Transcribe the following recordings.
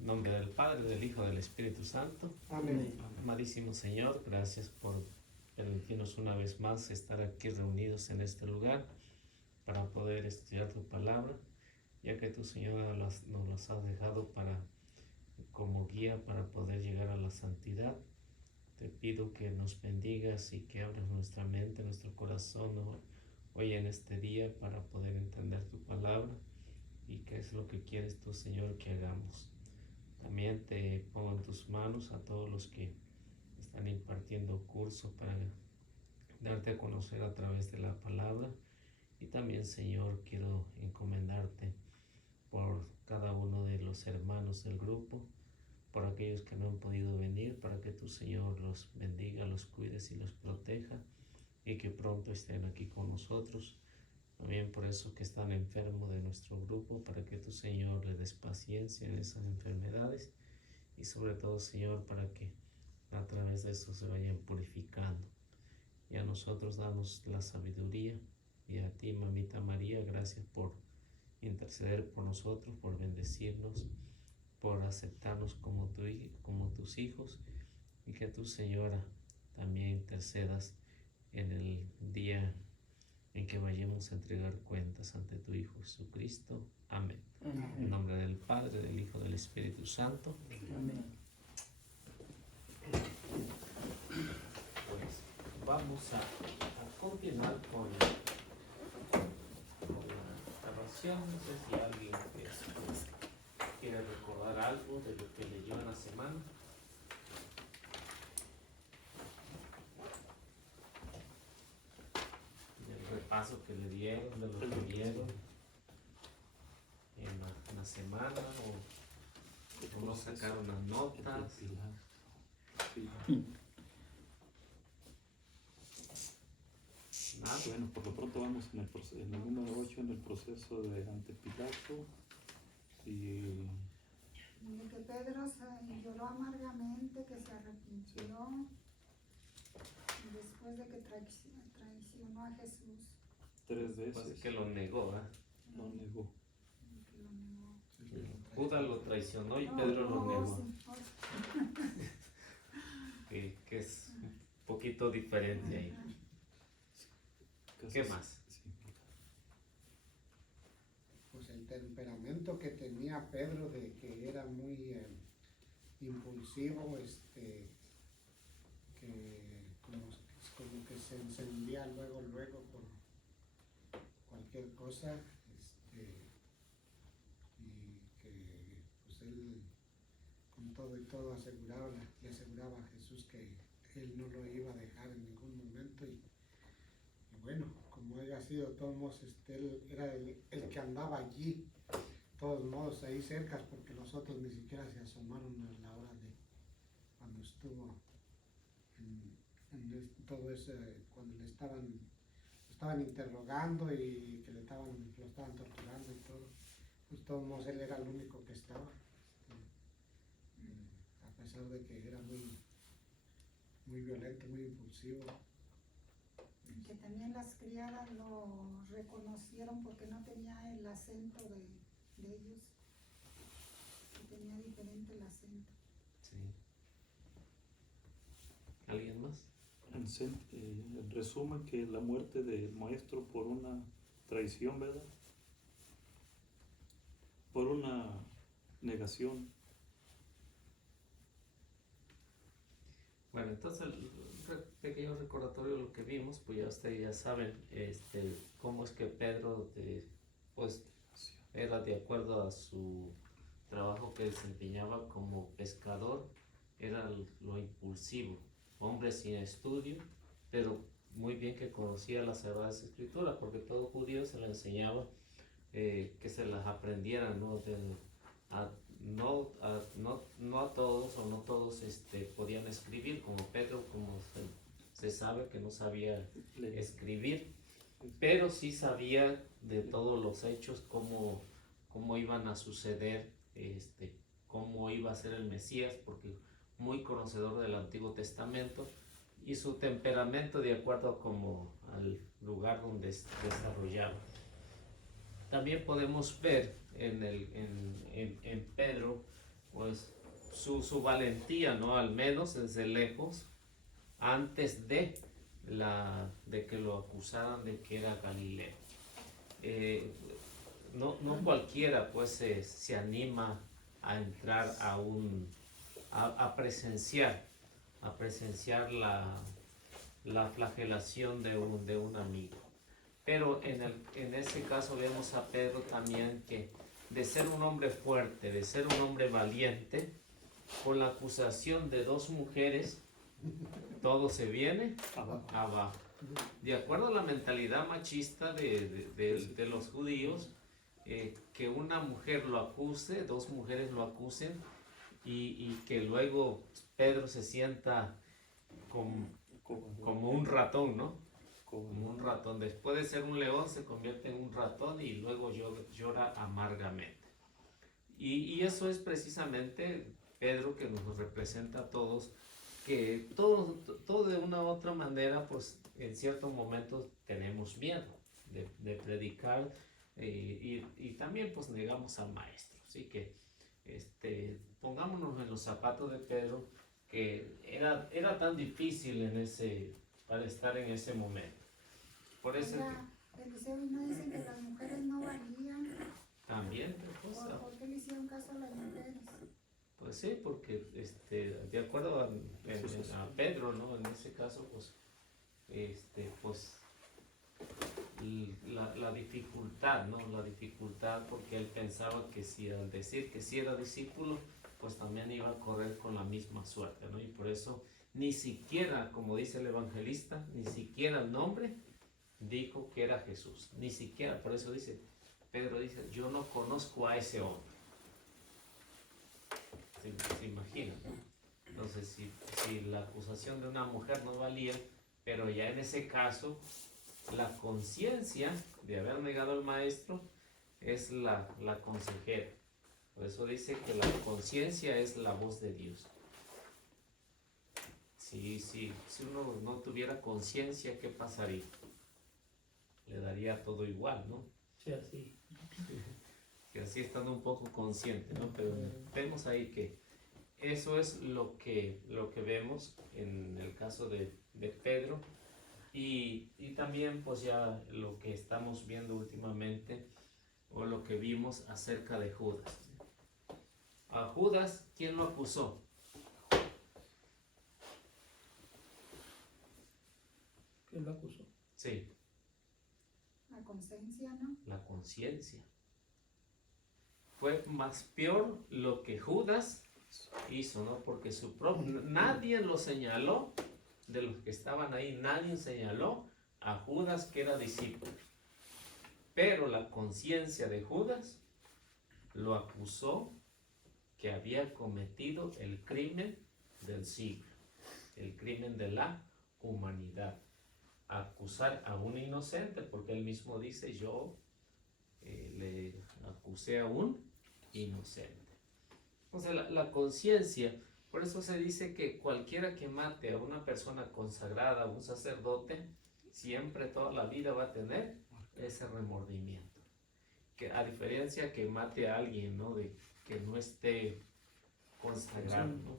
En nombre del Padre, del Hijo, del Espíritu Santo. Amén. Amadísimo Señor, gracias por permitirnos una vez más estar aquí reunidos en este lugar para poder estudiar tu palabra, ya que tu Señor nos las has dejado como guía para poder llegar a la santidad. Te pido que nos bendigas y que abras nuestra mente, nuestro corazón hoy en este día para poder entender tu palabra y qué es lo que quieres tú, Señor, que hagamos. También te pongo en tus manos a todos los que están impartiendo curso para darte a conocer a través de la palabra. Y también, Señor, quiero encomendarte por cada uno de los hermanos del grupo, por aquellos que no han podido venir, para que tu Señor los bendiga, los cuides y los proteja y que pronto estén aquí con nosotros. También por eso que están enfermos de nuestro grupo, para que tu Señor le des paciencia en esas enfermedades y sobre todo, Señor, para que a través de eso se vayan purificando. Y a nosotros danos la sabiduría, y a ti, Mamita María, gracias por interceder por nosotros, por bendecirnos, por aceptarnos como tus hijos, y que tu, Señora, también intercedas en el día en que vayamos a entregar cuentas ante tu Hijo Jesucristo. Amén. Amén. En nombre del Padre, del Hijo, del Espíritu Santo. Amén. Pues vamos a continuar con la grabación. No sé si alguien quiere recordar algo de lo que leyó en la semana. Del repaso que le dieron, de lo que vieron en la semana, o no sacaron las notas. Nada. Bueno, por lo pronto vamos en el número 8, en el proceso de ante Pilato. Y De que Pedro lloró amargamente, que se arrepintió después de que traicionó a Jesús. 3 veces Pues que lo negó, ¿eh? lo negó. Que lo negó. Judas lo traicionó y No, Pedro lo no, negó. sí, Que es un poquito diferente ahí. Casi ¿Qué más? sí. Pues el temperamento que tenía Pedro, de que era muy impulsivo, que como que se encendía luego por cualquier cosa, y que pues él con todo y todo le aseguraba a Jesús que él no lo iba a dejar en ningún momento. Y bueno, como haya sido, de todos modos, él era el que andaba allí, de todos modos, ahí cerca, porque los otros ni siquiera se asomaron a la hora de cuando estuvo en todo eso, cuando lo estaban interrogando y que lo estaban torturando y todo. Pues de todos modos, él era el único que estaba, a pesar de que era muy, muy violento, muy impulsivo. que también las criadas lo reconocieron porque no tenía el acento de ellos, que tenía diferente el acento. Sí. ¿Alguien más? En resumen, que la muerte del maestro por una traición, ¿verdad? Por una negación. Bueno, entonces pequeño recordatorio de lo que vimos, pues ya ustedes ya saben cómo es que Pedro pues era de acuerdo a su trabajo que desempeñaba como pescador, era lo impulsivo, hombre sin estudio, pero muy bien que conocía las Sagradas Escrituras, porque todo judío se le enseñaba que se las aprendieran, ¿no? No a todos, o no todos podían escribir, como Pedro, como se sabe que no sabía escribir, pero sí sabía de todos los hechos, cómo iban a suceder, cómo iba a ser el Mesías, porque muy conocedor del Antiguo Testamento, y su temperamento de acuerdo como al lugar donde se desarrollaba. También podemos ver en Pedro pues su valentía, ¿no? Al menos desde lejos, antes de que lo acusaran de que era Galileo. No cualquiera pues se anima a entrar a presenciar la flagelación de un amigo. Pero en ese caso vemos a Pedro también que de ser un hombre fuerte, de ser un hombre valiente, por la acusación de dos mujeres, todo se viene abajo. De acuerdo a la mentalidad machista de los judíos, que una mujer lo acuse, dos mujeres lo acusen, y que luego Pedro se sienta como un ratón, ¿no? Como un ratón. Después de ser un león se convierte en un ratón y luego llora amargamente. Y eso es precisamente Pedro, que nos representa a todos, que todo de una u otra manera, pues en ciertos momentos tenemos miedo de predicar, y también pues negamos al maestro. Así que pongámonos en los zapatos de Pedro, que era tan difícil para estar en ese momento. Por eso Eliseo, ¿y no dicen que las mujeres no valían? también, pues, ¿Por qué le hicieron caso a las mujeres? pues sí, porque de acuerdo a Pedro, ¿no? En ese caso, pues, pues la dificultad, ¿no? La dificultad, porque él pensaba que si al decir que sí era discípulo, pues también iba a correr con la misma suerte, ¿no? Y por eso ni siquiera, como dice el evangelista, ni siquiera el nombre dijo que era Jesús, ni siquiera. Por eso Pedro dice, yo no conozco a ese hombre. ¿Se imagina? Entonces, si la acusación de una mujer no valía, pero ya en ese caso, la conciencia de haber negado al maestro es la consejera. Por eso dice que la conciencia es la voz de Dios. Si uno no tuviera conciencia, ¿qué pasaría? Le daría todo igual, ¿no? Sí, así. Que así estando un poco consciente, ¿no? Pero vemos ahí que eso es lo que vemos en el caso de Pedro, y también pues ya lo que estamos viendo últimamente, o lo que vimos acerca de Judas. A Judas, ¿quién lo acusó? ¿Quién lo acusó? Sí, La conciencia, ¿no? la conciencia. Fue más peor lo que Judas hizo, ¿no? Porque nadie lo señaló, de los que estaban ahí, nadie señaló a Judas que era discípulo. Pero la conciencia de Judas lo acusó que había cometido el crimen del siglo, el crimen de la humanidad. Acusar a un inocente, porque él mismo dice, yo le acusé a un inocente. Entonces la conciencia, por eso se dice que cualquiera que mate a una persona consagrada, a un sacerdote, siempre toda la vida va a tener ese remordimiento. Que a diferencia que mate a alguien, ¿no? Que no esté consagrado, ¿no?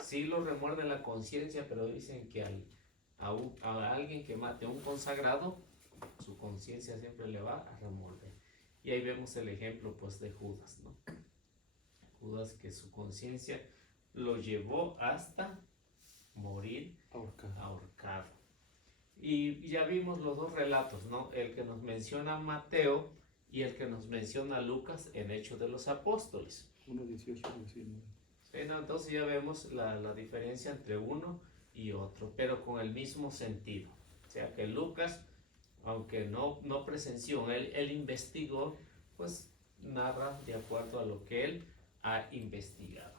Sí lo remuerde la conciencia, pero dicen que a alguien que mate a un consagrado, su conciencia siempre le va a remorder. Y ahí vemos el ejemplo pues de Judas, ¿no? Judas, que su conciencia lo llevó hasta morir ahorcado. Y ya vimos los dos relatos, ¿no? El que nos menciona Mateo y el que nos menciona Lucas en Hechos de los Apóstoles. 1:18 y 19. Sí, ¿no? Entonces ya vemos la diferencia entre uno y otro, pero con el mismo sentido. O sea que Lucas, aunque no presenció, él investigó, pues narra de acuerdo a lo que él ha investigado.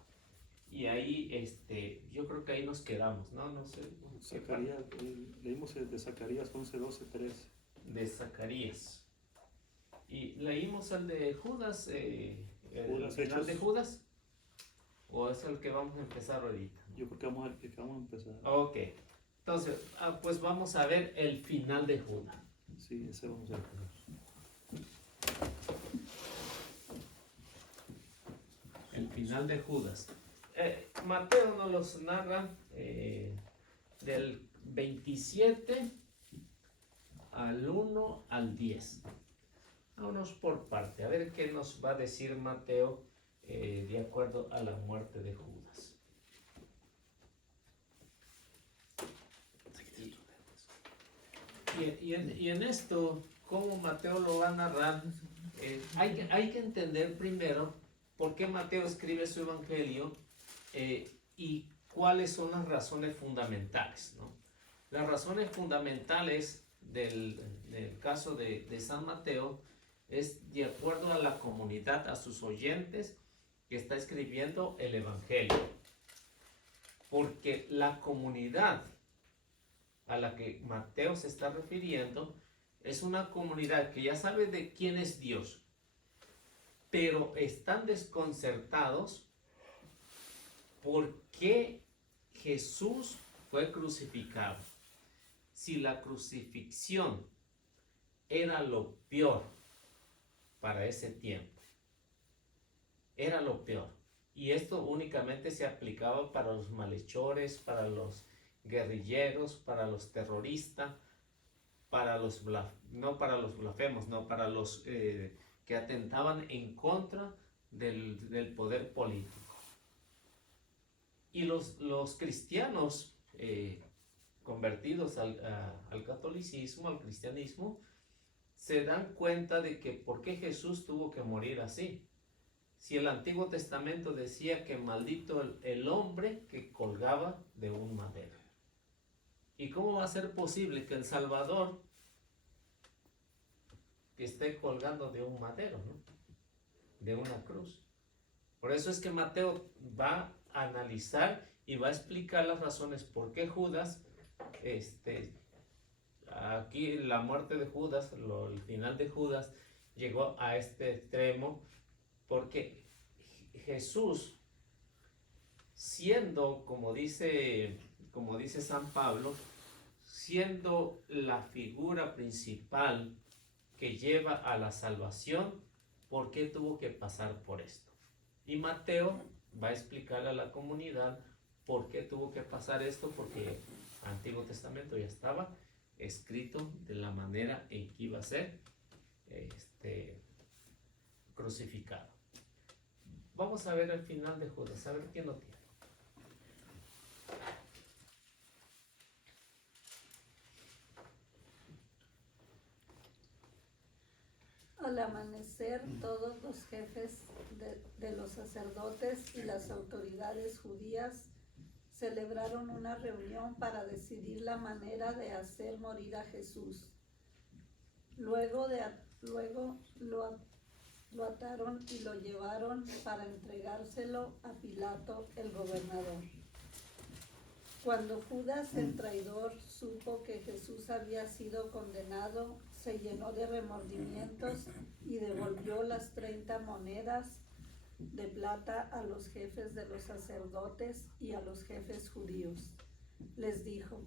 Y ahí, yo creo que ahí nos quedamos, ¿no? No sé. Zacarías, leímos el de Zacarías 11:12-13. De Zacarías. Y leímos el de Judas, el final de Judas. ¿O es el que vamos a empezar ahorita? Yo creo que vamos a empezar. Ok. Entonces, pues vamos a ver el final de Judas. Sí, ese vamos a ver. el final de Judas. Mateo nos los narra del 27 al 1 al 10. Vámonos por parte, a ver qué nos va a decir Mateo de acuerdo a la muerte de Judas. Y en esto, cómo Mateo lo va a narrar, hay que entender primero por qué Mateo escribe su evangelio y cuáles son las razones fundamentales, ¿no? Las razones fundamentales del caso de San Mateo es de acuerdo a la comunidad, a sus oyentes que está escribiendo el evangelio. Porque la comunidad a la que Mateo se está refiriendo es una comunidad que ya sabe de quién es Dios, pero están desconcertados porque Jesús fue crucificado. Si la crucifixión era lo peor para ese tiempo, era lo peor, y esto únicamente se aplicaba para los malhechores, para los guerrilleros, para los terroristas, para los no para los blasfemos, no, para los que atentaban en contra del poder político. Y los cristianos convertidos al catolicismo, al cristianismo, se dan cuenta de que por qué Jesús tuvo que morir así. Si el Antiguo Testamento decía que maldito el hombre que colgaba de un madero. ¿Y cómo va a ser posible que el Salvador que esté colgando de un madero, ¿no? De una cruz? Por eso es que Mateo va a analizar y va a explicar las razones por qué Judas, aquí la muerte de Judas, el final de Judas llegó a este extremo, porque Jesús, siendo, como dice San Pablo, siendo la figura principal que lleva a la salvación, ¿por qué tuvo que pasar por esto? Y Mateo va a explicarle a la comunidad por qué tuvo que pasar esto, porque el Antiguo Testamento ya estaba escrito de la manera en que iba a ser crucificado. Vamos a ver el final de Judas, a ver quién lo tiene. Al amanecer, todos los jefes de los sacerdotes y las autoridades judías celebraron una reunión para decidir la manera de hacer morir a Jesús. Luego lo ataron y lo llevaron para entregárselo a Pilato, el gobernador. Cuando Judas el traidor supo que Jesús había sido condenado, se llenó de remordimientos y devolvió las 30 monedas de plata a los jefes de los sacerdotes y a los jefes judíos. Les dijo: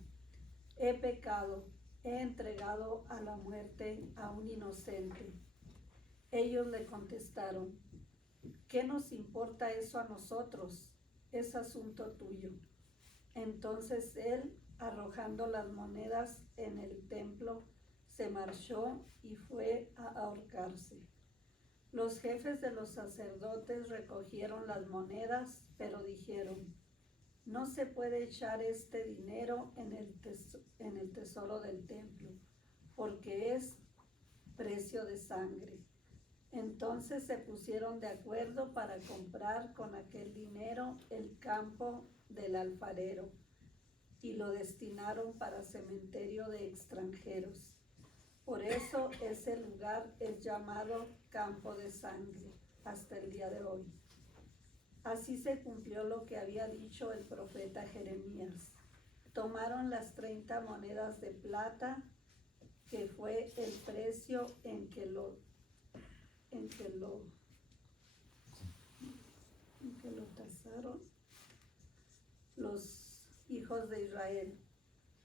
he pecado, he entregado a la muerte a un inocente. Ellos le contestaron: ¿qué nos importa eso a nosotros? Es asunto tuyo. Entonces él, arrojando las monedas en el templo, se marchó y fue a ahorcarse. Los jefes de los sacerdotes recogieron las monedas, pero dijeron: no se puede echar este dinero en el tesoro del templo, porque es precio de sangre. Entonces se pusieron de acuerdo para comprar con aquel dinero el campo del alfarero y lo destinaron para cementerio de extranjeros. Por eso ese lugar es llamado Campo de Sangre hasta el día de hoy. Así se cumplió lo que había dicho el profeta Jeremías. Tomaron las 30 monedas de plata, que fue el precio en que lo tasaron los hijos de Israel,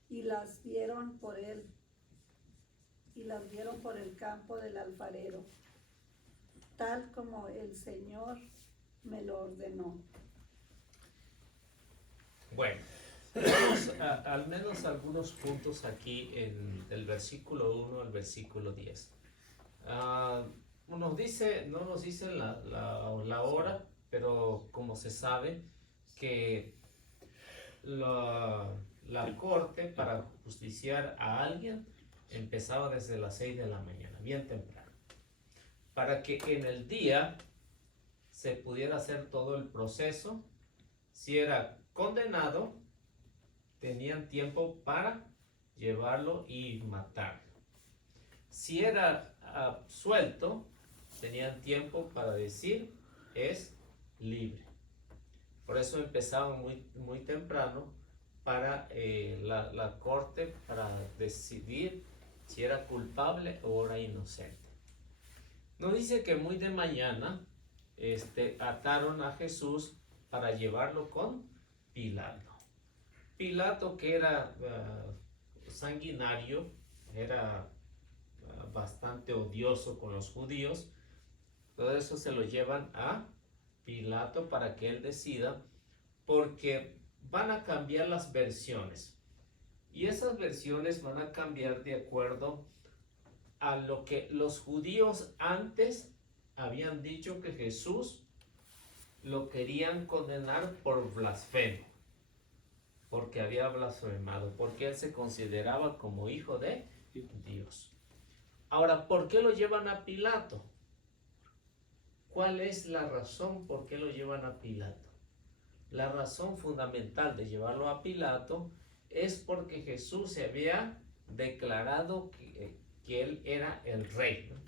y las dieron por el campo del alfarero, tal como el Señor me lo ordenó. Bueno, tenemos al menos algunos puntos aquí en el versículo 1 al versículo 10. No nos dice la hora, pero como se sabe que la corte para justiciar a alguien empezaba desde las 6 de la mañana, bien temprano, para que en el día se pudiera hacer todo el proceso. Si era condenado, tenían tiempo para llevarlo y matarlo. Si era absuelto, tenían tiempo para decir es libre. Por eso empezaban muy temprano para la corte para decidir si era culpable o era inocente. Nos dice que muy de mañana ataron a Jesús para llevarlo con Pilato. Pilato, que era sanguinario, era bastante odioso con los judíos. Todo eso se lo llevan a Pilato para que él decida, porque van a cambiar las versiones. Y esas versiones van a cambiar de acuerdo a lo que los judíos antes habían dicho, que Jesús lo querían condenar por blasfemo, porque había blasfemado, porque él se consideraba como hijo de Dios. Ahora, ¿por qué lo llevan a Pilato? ¿Cuál es la razón por qué lo llevan a Pilato? La razón fundamental de llevarlo a Pilato es porque Jesús se había declarado que él era el rey, ¿no?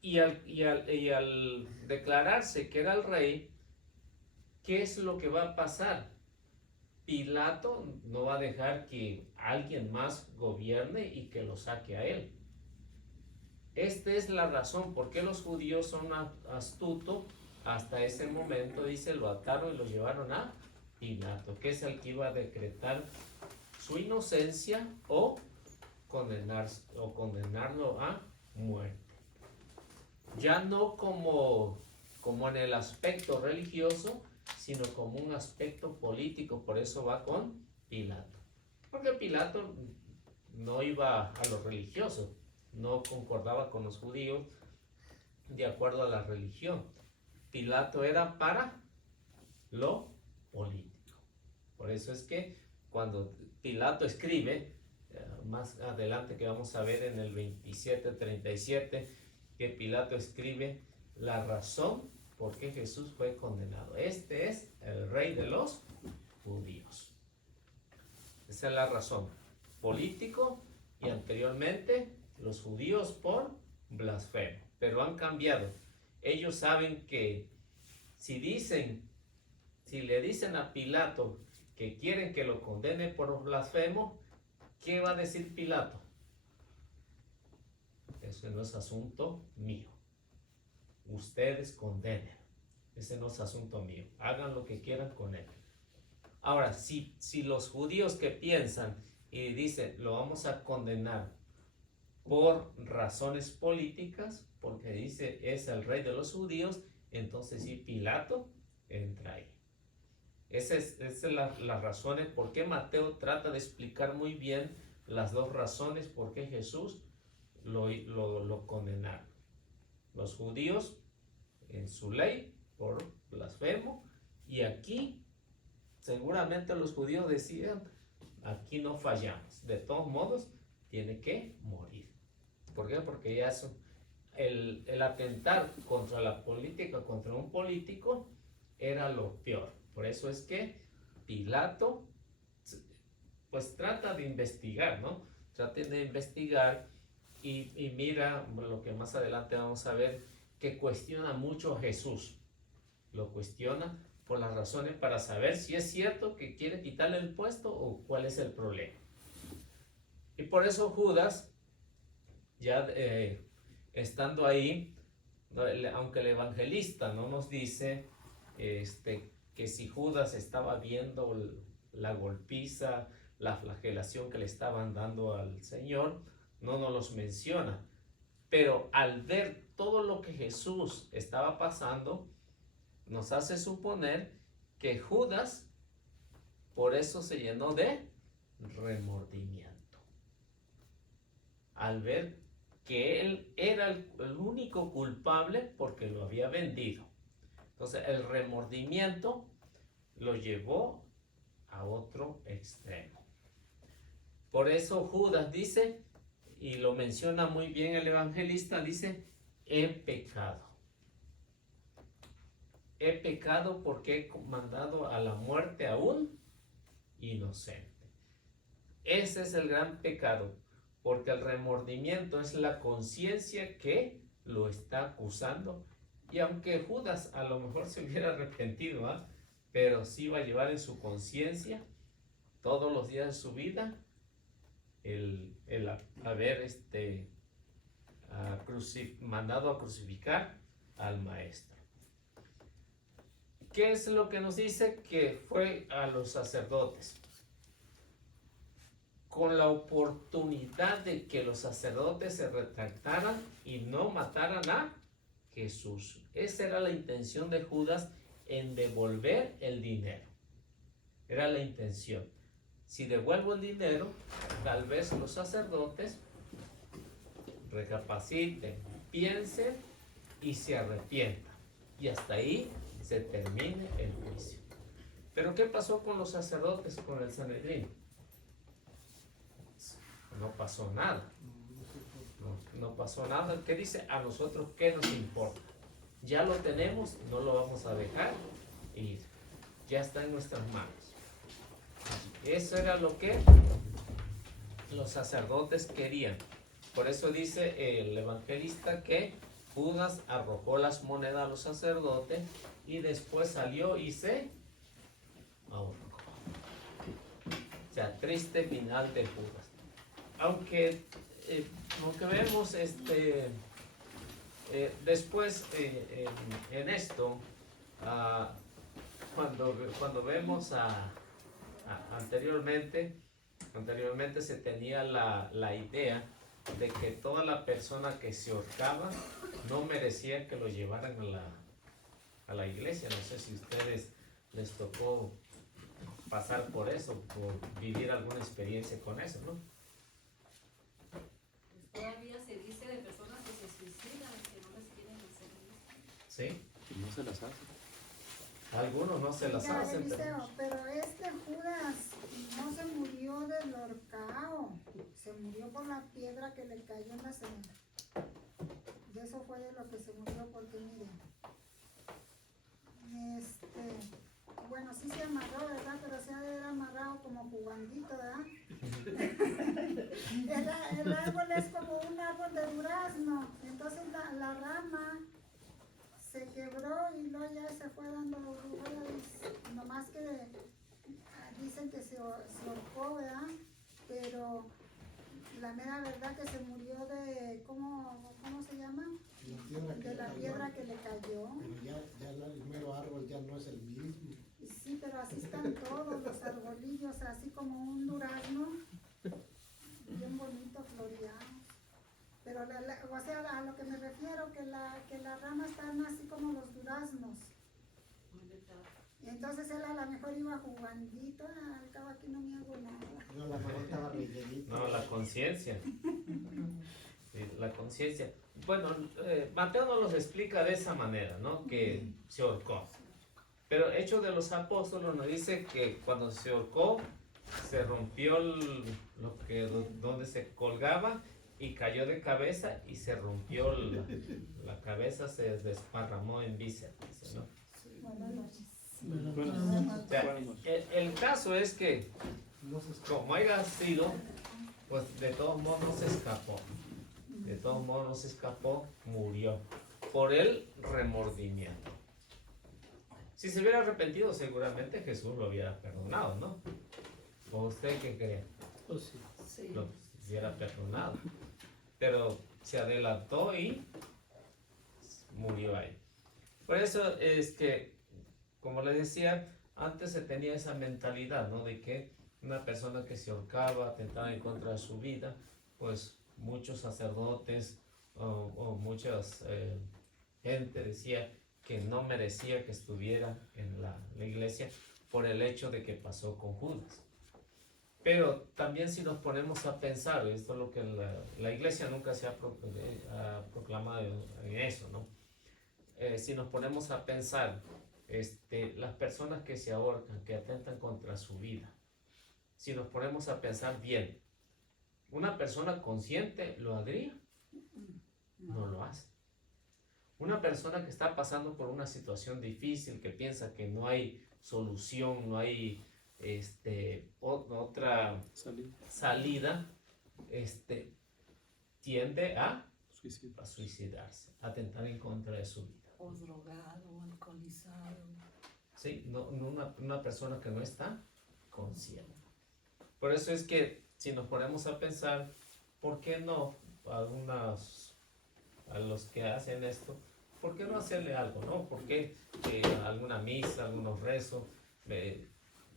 Y al declararse que era el rey, ¿qué es lo que va a pasar? Pilato no va a dejar que alguien más gobierne y que lo saque a él. Esta es la razón por qué los judíos son astutos. Hasta ese momento, dice, lo ataron y lo llevaron a Pilato, que es el que iba a decretar su inocencia o condenarlo a muerte. Ya no como en el aspecto religioso, sino como un aspecto político. Por eso va con Pilato, porque Pilato no iba a lo religioso, no concordaba con los judíos de acuerdo a la religión. Pilato era para lo político. Por eso es que cuando Pilato escribe, más adelante que vamos a ver en el 27:37, que Pilato escribe la razón por qué Jesús fue condenado. Este es el rey de los judíos. Esa es la razón. Político, y anteriormente los judíos por blasfemo. Pero han cambiado. Ellos saben que si le dicen a Pilato que quieren que lo condene por blasfemo, ¿qué va a decir Pilato? Eso no es asunto mío. Ustedes condenen. Ese no es asunto mío. Hagan lo que quieran con él. Ahora, si los judíos que piensan y dicen, lo vamos a condenar por razones políticas, porque dice es el rey de los judíos, entonces sí, Pilato entra ahí. Esas son las razones por qué Mateo trata de explicar muy bien las dos razones por qué Jesús lo condenaron. Los judíos en su ley por blasfemo, y aquí seguramente los judíos decían, aquí no fallamos, de todos modos tiene que morir. ¿Por qué? Porque ya el atentar contra la política, contra un político, era lo peor. Por eso es que Pilato pues trata de investigar, ¿no? Trata de investigar y mira lo que más adelante vamos a ver, que cuestiona mucho a Jesús. Lo cuestiona por las razones para saber si es cierto que quiere quitarle el puesto o cuál es el problema. Y por eso Judas, ya estando ahí, aunque el evangelista no nos dice que si Judas estaba viendo la golpiza, la flagelación que le estaban dando al Señor, no nos los menciona. Pero al ver todo lo que Jesús estaba pasando, nos hace suponer que Judas por eso se llenó de remordimiento. Al ver que él era el único culpable porque lo había vendido. Entonces el remordimiento lo llevó a otro extremo. Por eso Judas dice, y lo menciona muy bien el evangelista, dice, he pecado. He pecado porque he mandado a la muerte a un inocente. Ese es el gran pecado, porque el remordimiento es la conciencia que lo está acusando. Y aunque Judas a lo mejor se hubiera arrepentido, ¿eh? Pero sí va a llevar en su conciencia todos los días de su vida el haber mandado a crucificar al maestro. ¿Qué es lo que nos dice? Que fue a los sacerdotes con la oportunidad de que los sacerdotes se retractaran y no mataran a Jesús. Esa era la intención de Judas en devolver el dinero. Era la intención. Si devuelvo el dinero, tal vez los sacerdotes recapaciten, piensen y se arrepientan. Y hasta ahí se termine el juicio. Pero ¿qué pasó con los sacerdotes, con el Sanedrín? No pasó nada. No pasó nada. ¿Qué dice? A nosotros, ¿qué nos importa? Ya lo tenemos, no lo vamos a dejar ir. Ya está en nuestras manos. Eso era lo que los sacerdotes querían. Por eso dice el evangelista que Judas arrojó las monedas a los sacerdotes y después salió y se ahorcó. O sea, triste final de Judas. Aunque vemos después en esto, cuando vemos anteriormente se tenía la idea de que toda la persona que se ahorcaba no merecía que lo llevaran a la iglesia. No sé si a ustedes les tocó pasar por eso, por vivir alguna experiencia con eso, ¿no? Todavía se dice de personas que se suicidan, que no les quieren hacer eso. ¿Sí? Y no se las hace. Algunos no se las Ya, hacen, Eliseo, pero Judas no se murió del horcao, se murió por la piedra que le cayó en la senda. De eso fue de lo que se murió, porque miren, bueno, sí se amarró, ¿verdad? Pero se ha de haber amarrado como jugandito, ¿verdad? El árbol es como un árbol de durazno, entonces la rama se quebró y luego ya se fue dando vueltas, nomás que dicen que se ahorcó, ¿verdad? Pero la mera verdad que se murió de, ¿cómo se llama? De la piedra que le cayó. Pero ya el mero árbol ya no es el mismo. Sí, pero así están todos los arbolillos, así como un durazno, bien bonito, floreado. Pero, o sea, a lo que me refiero, que las ramas están así como los duraznos. Entonces él a lo mejor iba jugandito, al cabo aquí no me hago nada. No, la mano estaba rellenita. No, la conciencia. Sí, la conciencia. Bueno, Mateo nos los explica de esa manera, ¿no? Que se ahorcó. Pero Hechos de los Apóstoles nos dice que cuando se ahorcó, se rompió donde se colgaba y cayó de cabeza y se rompió la cabeza, se desparramó en vísceras, ¿no? O sea, el caso es que, como haya sido, pues de todos modos no se escapó. De todos modos no se escapó, murió por el remordimiento. Si se hubiera arrepentido, seguramente Jesús lo hubiera perdonado, ¿no? ¿O usted qué cree? Pues sí. Sí. Lo hubiera perdonado. Pero se adelantó y murió ahí. Por eso es que, como les decía, antes se tenía esa mentalidad, ¿no? De que una persona que se ahorcaba, atentaba en contra de su vida, pues muchos sacerdotes o muchas gente decía que no merecía que estuviera en la iglesia por el hecho de que pasó con Judas. Pero también si nos ponemos a pensar, esto es lo que la iglesia nunca se ha proclamado en eso, ¿no? Si nos ponemos a pensar, las personas que se ahorcan, que atentan contra su vida, si nos ponemos a pensar bien, ¿una persona consciente lo haría? No lo hace. Una persona que está pasando por una situación difícil, que piensa que no hay solución, no hay otra salida, tiende a suicidarse, a atentar en contra de su vida. O drogado, o alcoholizado. Sí, no una persona que no está consciente. Por eso es que si nos ponemos a pensar, ¿por qué no a los que hacen esto, por qué no hacerle algo, no? ¿Por qué alguna misa, algunos rezos?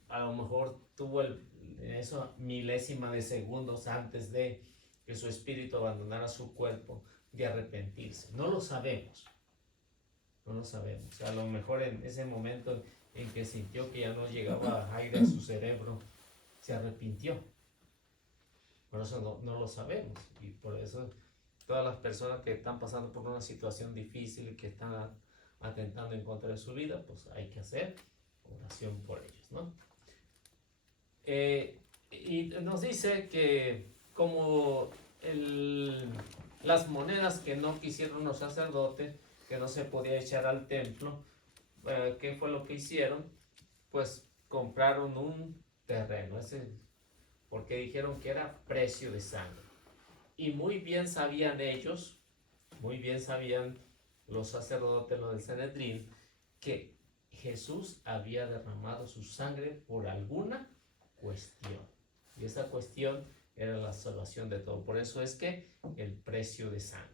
A lo mejor tuvo eso milésima de segundos antes de que su espíritu abandonara su cuerpo, de arrepentirse. No lo sabemos. No lo sabemos. A lo mejor en ese momento en que sintió que ya no llegaba aire a su cerebro, se arrepintió. Por eso no lo sabemos. Y por eso todas las personas que están pasando por una situación difícil y que están atentando en contra de su vida, pues hay que hacer oración por ellos, ¿no? Y nos dice que como las monedas que no quisieron los sacerdotes, que no se podía echar al templo, ¿qué fue lo que hicieron? Pues compraron un terreno, porque dijeron que era precio de sangre. Y muy bien sabían ellos, muy bien sabían los sacerdotes, los del Sanedrín, que Jesús había derramado su sangre por alguna cuestión. Y esa cuestión era la salvación de todo. Por eso es que el precio de sangre.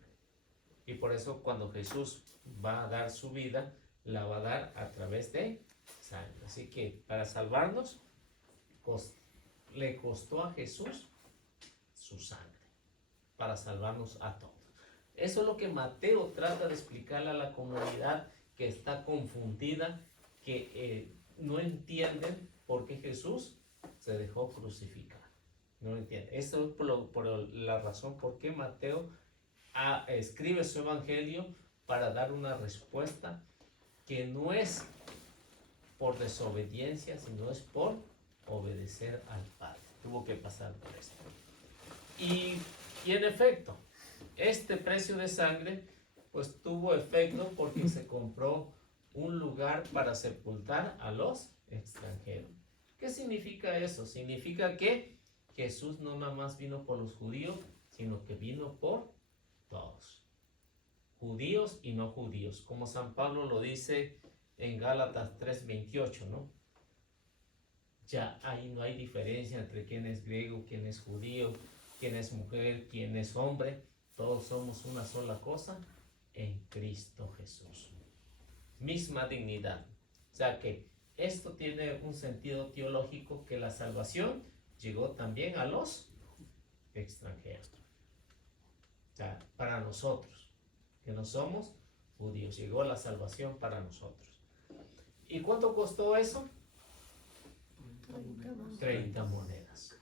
Y por eso cuando Jesús va a dar su vida, la va a dar a través de sangre. Así que para salvarnos, le costó a Jesús su sangre. Para salvarnos a todos. Eso es lo que Mateo trata de explicarle a la comunidad que está confundida, que no entienden por qué Jesús se dejó crucificar. No lo entienden. Eso es por la razón por qué Mateo escribe su evangelio, para dar una respuesta que no es por desobediencia, sino es por obedecer al Padre. Tuvo que pasar por esto. Y en efecto, este precio de sangre pues tuvo efecto porque se compró un lugar para sepultar a los extranjeros. ¿Qué significa eso? Significa que Jesús no nada más vino por los judíos, sino que vino por todos. Judíos y no judíos, como San Pablo lo dice en Gálatas 3:28, ¿no? Ya ahí no hay diferencia entre quién es griego, quién es judío, quién es mujer, quién es hombre. Todos somos una sola cosa en Cristo Jesús. Misma dignidad. O sea que esto tiene un sentido teológico, que la salvación llegó también a los extranjeros. O sea, para nosotros, que no somos judíos, llegó la salvación para nosotros. ¿Y cuánto costó eso? 30 monedas.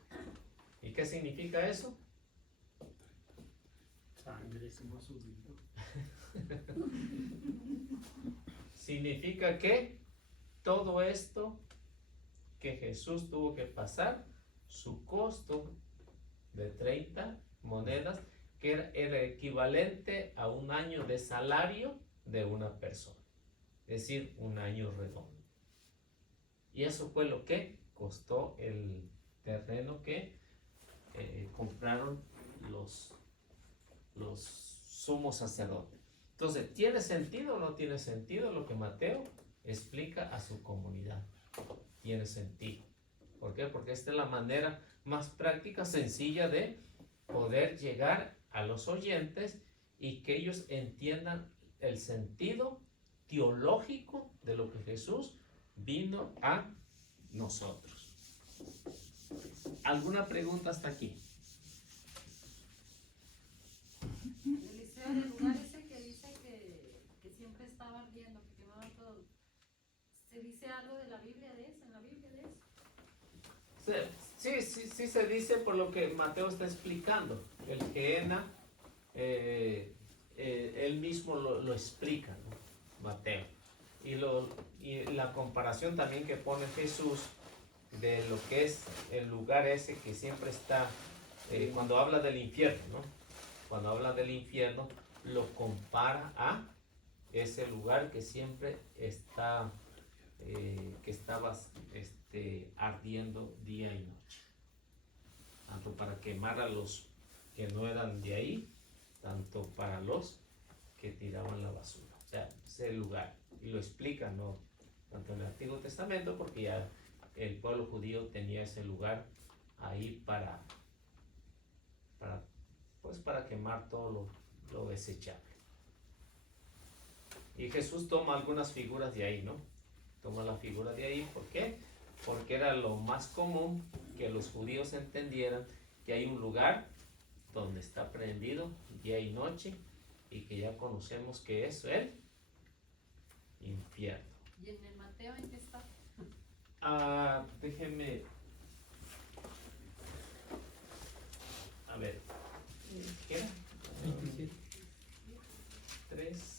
¿Y qué significa eso? Sangre, hemos subido. Significa que todo esto que Jesús tuvo que pasar, su costo de 30 monedas, que era equivalente a un año de salario de una persona, es decir, un año redondo. Y eso fue lo que costó el terreno que compraron los sumos sacerdotes. Entonces, ¿tiene sentido o no tiene sentido lo que Mateo explica a su comunidad? Tiene sentido. ¿Por qué? Porque esta es la manera más práctica, sencilla de poder llegar a los oyentes y que ellos entiendan el sentido teológico de lo que Jesús vino a nosotros. ¿Alguna pregunta hasta aquí? Eliseo, en el lugar ese que dice que siempre estaba ardiendo, que quemaba ¿Se dice algo de la Biblia de eso? ¿En la Biblia de eso? Sí se dice por lo que Mateo está explicando. El Gehenna, él mismo lo explica, ¿no? Mateo. Y la comparación también que pone Jesús de lo que es el lugar ese que siempre está, cuando habla del infierno, ¿no? Cuando habla del infierno, lo compara a ese lugar que siempre está, que estaba ardiendo día y noche. Tanto para quemar a los que no eran de ahí, tanto para los que tiraban la basura. O sea, ese lugar. Y lo explica, ¿no? Tanto en el Antiguo Testamento, porque ya el pueblo judío tenía ese lugar ahí para quemar todo lo desechable. Y Jesús toma algunas figuras de ahí, ¿no? Toma la figura de ahí, ¿por qué? Porque era lo más común que los judíos entendieran que hay un lugar donde está prendido día y noche y que ya conocemos que es el infierno. ¿Y en el Mateo en qué está? Déjenme. A ver. ¿Qué era? 27. 3.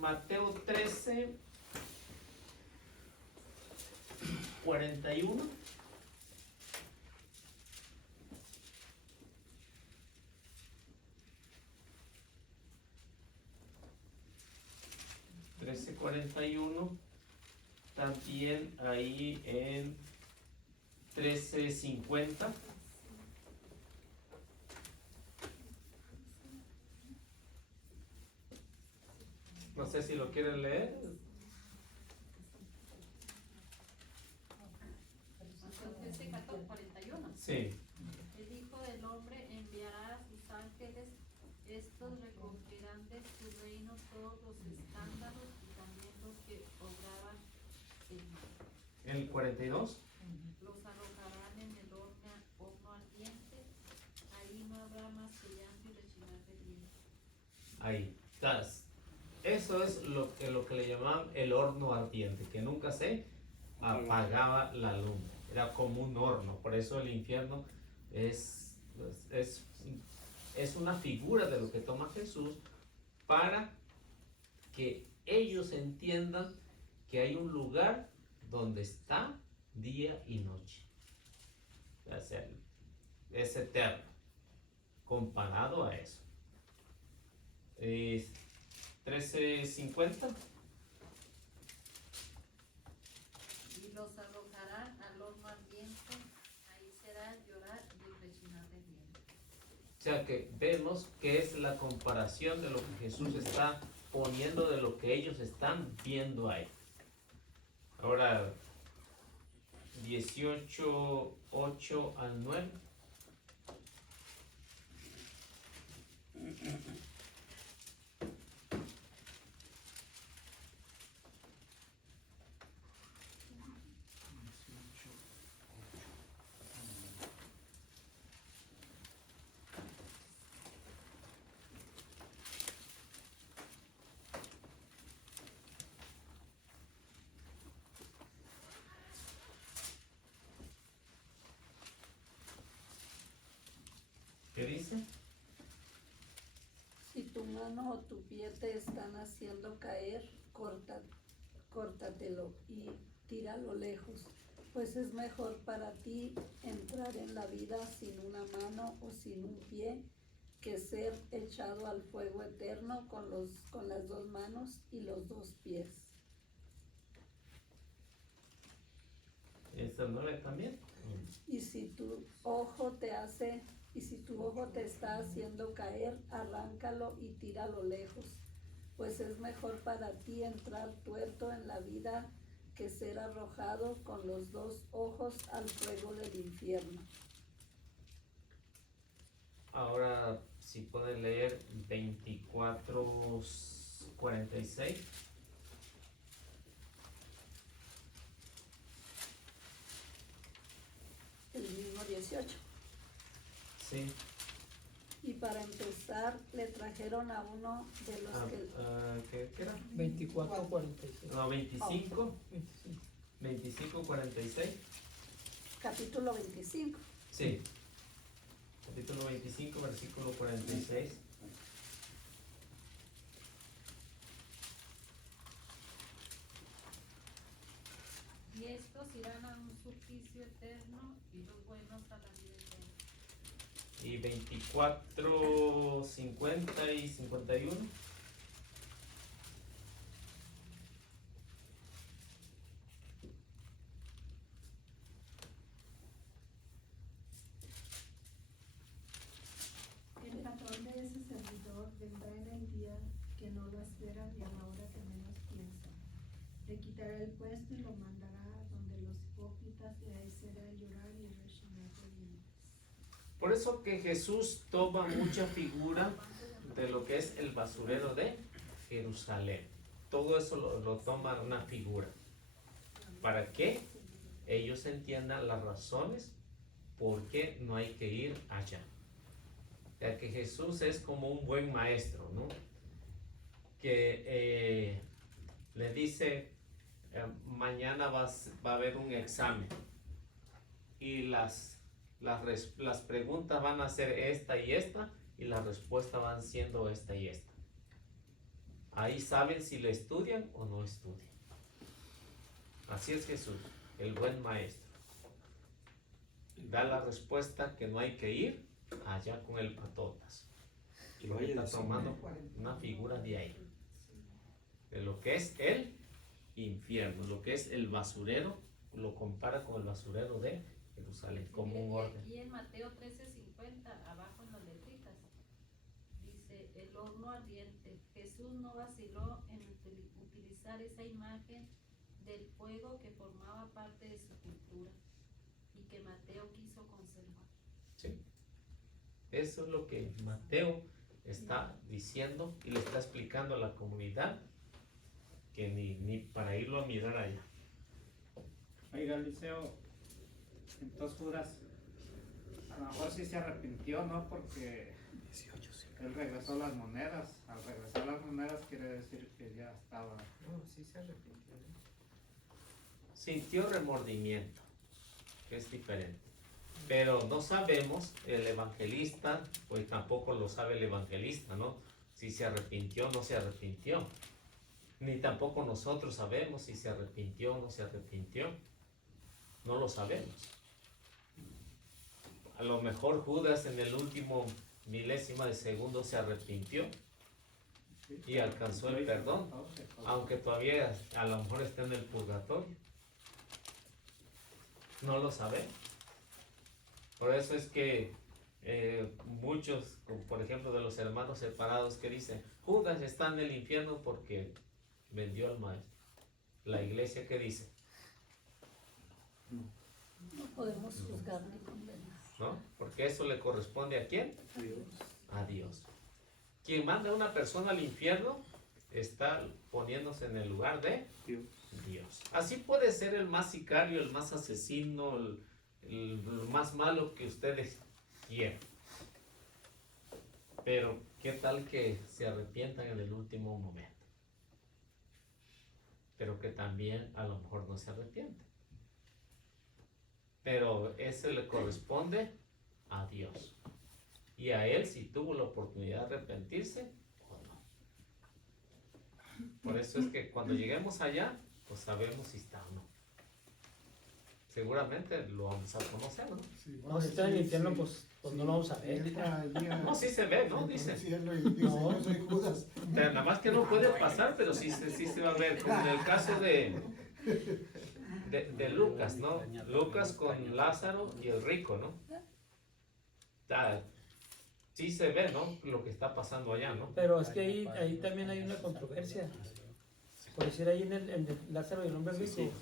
Mateo 13, 41. También ahí en 13:50. No sé si lo quieren leer. Entonces, 41. Sí. El Hijo del Hombre enviará a sus ángeles, estos recogerán de su reino todos los escándalos y también los que obraban el mal. El 42. Los arrojarán en el horno ardiente, ahí no habrá más que llanto y rechinar de dientes. Ahí. Eso es lo que le llamaban el horno ardiente, que nunca se apagaba la lumbre. Era como un horno. Por eso el infierno es una figura de lo que toma Jesús para que ellos entiendan que hay un lugar donde está día y noche. O sea, es eterno comparado a eso. 13:50. Y los arrojarán al horno ardiente, ahí será llorar y el rechinar de dientes. O sea que vemos que es la comparación de lo que Jesús está poniendo de lo que ellos están viendo ahí. Ahora 18:8 al 9. ¿Qué dice? Si tu mano o tu pie te están haciendo caer, córtatelo y tíralo lejos, pues es mejor para ti entrar en la vida sin una mano o sin un pie que ser echado al fuego eterno con las dos manos y los dos pies. ¿Es el 9 también? Y si tu ojo te está haciendo caer, arráncalo y tíralo lejos, pues es mejor para ti entrar tuerto en la vida que ser arrojado con los dos ojos al fuego del infierno. Ahora, si pueden leer 24:46. El mismo 18. Sí. Y para empezar, le trajeron a uno de los ¿Qué era? 24, 46. No, 25, 25. 25, 46. capítulo 25. Sí. Capítulo 25, versículo 46. Y estos irán a un suplicio eterno y los buenos a la vida eterna. Y 24, 50 y 51. El patrón de ese servidor vendrá en el día que no lo espera y a la hora que menos piensa. Le quitará el puesto y lo mandará donde los hipócritas, y ahí será el llorar y el rechinar de dientes. Por eso que Jesús toma mucha figura de lo que es el basurero de Jerusalén. Todo eso lo toma una figura. ¿Para que ellos entiendan las razones por qué no hay que ir allá? Ya que Jesús es como un buen maestro, ¿no? Que le dice, mañana va a haber un examen y las preguntas van a ser esta y esta y las respuestas van siendo esta y esta. Ahí saben si le estudian o no estudian. Así es Jesús, el buen maestro. Da la respuesta que no hay que ir allá con el patotas. Y Porque vaya está de tomando una figura de ahí. De lo que es el infierno, lo que es el basurero, lo compara con el basurero de Jerusalén, como un orden. Aquí en Mateo 13:50, abajo en las letritas, dice el horno ardiente. Jesús no vaciló en utilizar esa imagen del fuego que formaba parte de su cultura y que Mateo quiso conservar. ¿Sí? Eso es lo que Mateo está diciendo y le está explicando a la comunidad que ni para irlo a mirar allá. Oiga, Eliseo, entonces Judas a lo mejor sí se arrepintió, ¿no? Porque él regresó las monedas. Al regresar las monedas quiere decir que ya estaba. No, sí se arrepintió. Sintió remordimiento, que es diferente. Pero no sabemos, el evangelista, pues tampoco lo sabe el evangelista, ¿no? Si se arrepintió o no se arrepintió. Ni tampoco nosotros sabemos si se arrepintió o no se arrepintió. No lo sabemos. A lo mejor Judas en el último milésima de segundo se arrepintió y alcanzó el perdón, aunque todavía a lo mejor está en el purgatorio. No lo sabemos. Por eso es que muchos, como por ejemplo de los hermanos separados, que dicen Judas está en el infierno porque vendió al maestro. La iglesia, ¿qué dice? No podemos juzgar ni condenar. ¿No? Porque eso le corresponde ¿a quién? Dios. A Dios. Quien manda a una persona al infierno está poniéndose en el lugar de Dios. Dios. Así puede ser el más sicario, el más asesino, el más malo que ustedes quieran. Pero ¿qué tal que se arrepientan en el último momento? Pero que también a lo mejor no se arrepienten. Pero ese le corresponde a Dios. Y a él si tuvo la oportunidad de arrepentirse o no. Por eso es que cuando lleguemos allá, pues sabemos si está o no. Seguramente lo vamos a conocer, ¿no? Sí, No, si está en el infierno, pues no lo vamos a ver. No, sí se ve, ¿no? Dice. Cielo y dice, No. yo soy Judas. Pero nada más que no puede pasar, pero sí se va a ver, como en el caso de Lucas, ¿no? Lucas con Lázaro y el rico, ¿no? Sí se ve, ¿no? Lo que está pasando allá, ¿no? Pero es que ahí también hay una controversia. Por decir, ahí en el Lázaro y el hombre rico,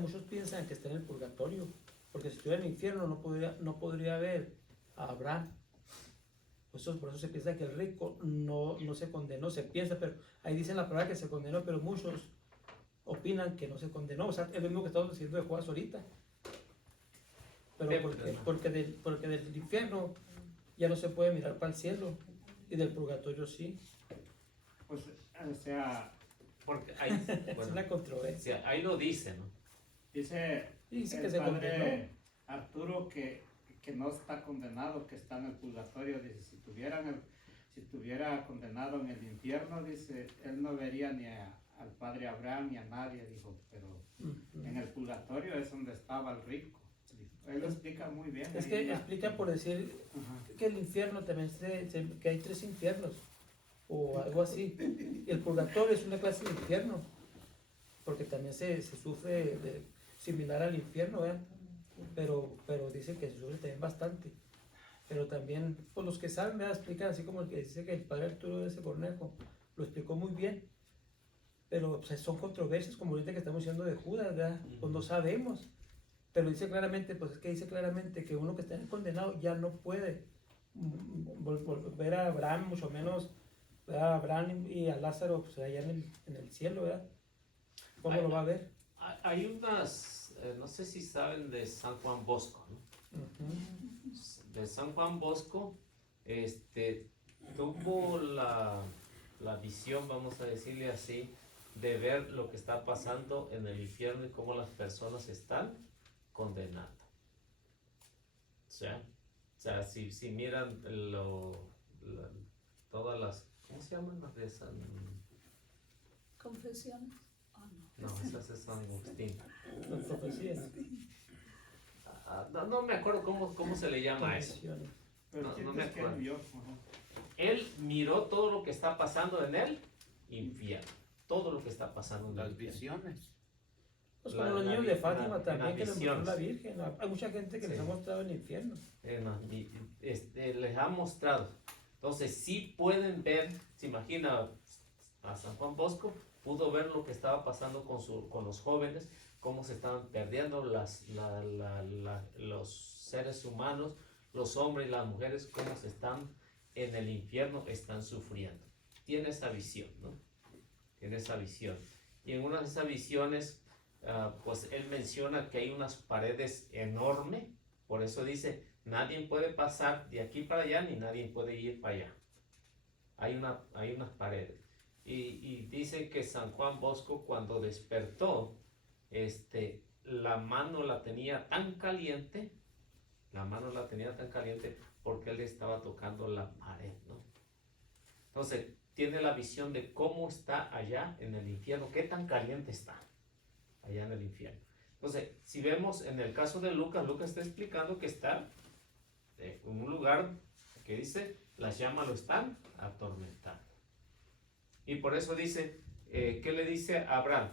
muchos piensan que está en el purgatorio, porque si estuviera en el infierno no podría haber a Abraham. Por eso se piensa que el rico no se condenó, se piensa, pero ahí dicen la palabra que se condenó, pero muchos opinan que no se condenó. O sea, es lo mismo que estamos diciendo de Judas ahorita. Pero porque del infierno ya no se puede mirar para el cielo, y del purgatorio sí. Pues, o sea, Porque ahí, Es bueno, una controversia. ahí lo dice, ¿no? dice Dice que el se padre condenó. Arturo que no está condenado, que está en el purgatorio. Dice, si estuviera condenado en el infierno, dice, él no vería ni al padre Abraham ni a nadie, dijo, pero en el purgatorio es donde estaba el rico. Él lo explica muy bien. Es ahí que en la- explica por decir Ajá. que el infierno también que hay 3 infiernos o algo así. Y el purgatorio es una clase de infierno, porque también se sufre similar al infierno, ¿verdad? Pero dice que se sufre también bastante. Pero también, pues los que saben, ¿verdad? Explican así como el que dice que el padre Arturo de ese Cornejo lo explicó muy bien. Pero pues, son controversias, como ahorita que estamos diciendo de Judas, ¿verdad? Pues no sabemos. Pero dice claramente, pues es que dice claramente que uno que está condenado ya no puede volver a Abraham, mucho menos, ¿verdad? A Abraham y a Lázaro, pues allá en el cielo, ¿verdad? ¿Cómo lo va a ver? Hay unas, no sé si saben de San Juan Bosco, ¿no? Ujú. De San Juan Bosco, tuvo la visión, vamos a decirle así, de ver lo que está pasando en el infierno y cómo las personas están condenando. O sea, si miran todas las, ¿cómo se llaman las de San? Confesiones. Oh, no. No, esas es San Agustín. Las profecías. No me acuerdo cómo se le llama eso. Confesiones. Pero No, el no chiste me es que acuerdo. él vio. Ajá. Él miró todo lo que está pasando en el infierno. Todo lo que está pasando en el Las infierno. visiones. Pues La- como los la niños vi- de Fátima la- también, la que les mostró visión. la Virgen. Hay mucha gente que les ha Sí. mostrado el infierno. Les ha mostrado. Entonces, sí pueden ver, se imagina a San Juan Bosco, pudo ver lo que estaba pasando con los jóvenes, cómo se estaban perdiendo los seres humanos, los hombres y las mujeres, cómo se están en el infierno, están sufriendo. Tiene esa visión, ¿no? Tiene esa visión. Y en una de esas visiones, pues él menciona que hay unas paredes enormes, por eso dice, nadie puede pasar de aquí para allá, ni nadie puede ir para allá. Hay unas paredes. Y dice que San Juan Bosco cuando despertó, la mano la tenía tan caliente, porque él estaba tocando la pared, ¿no? Entonces, tiene la visión de cómo está allá en el infierno, qué tan caliente está allá en el infierno. Entonces, si vemos en el caso de Lucas, Lucas está explicando que está en un lugar que dice, las llamas lo están atormentando. Y por eso dice, ¿qué le dice a Abraham?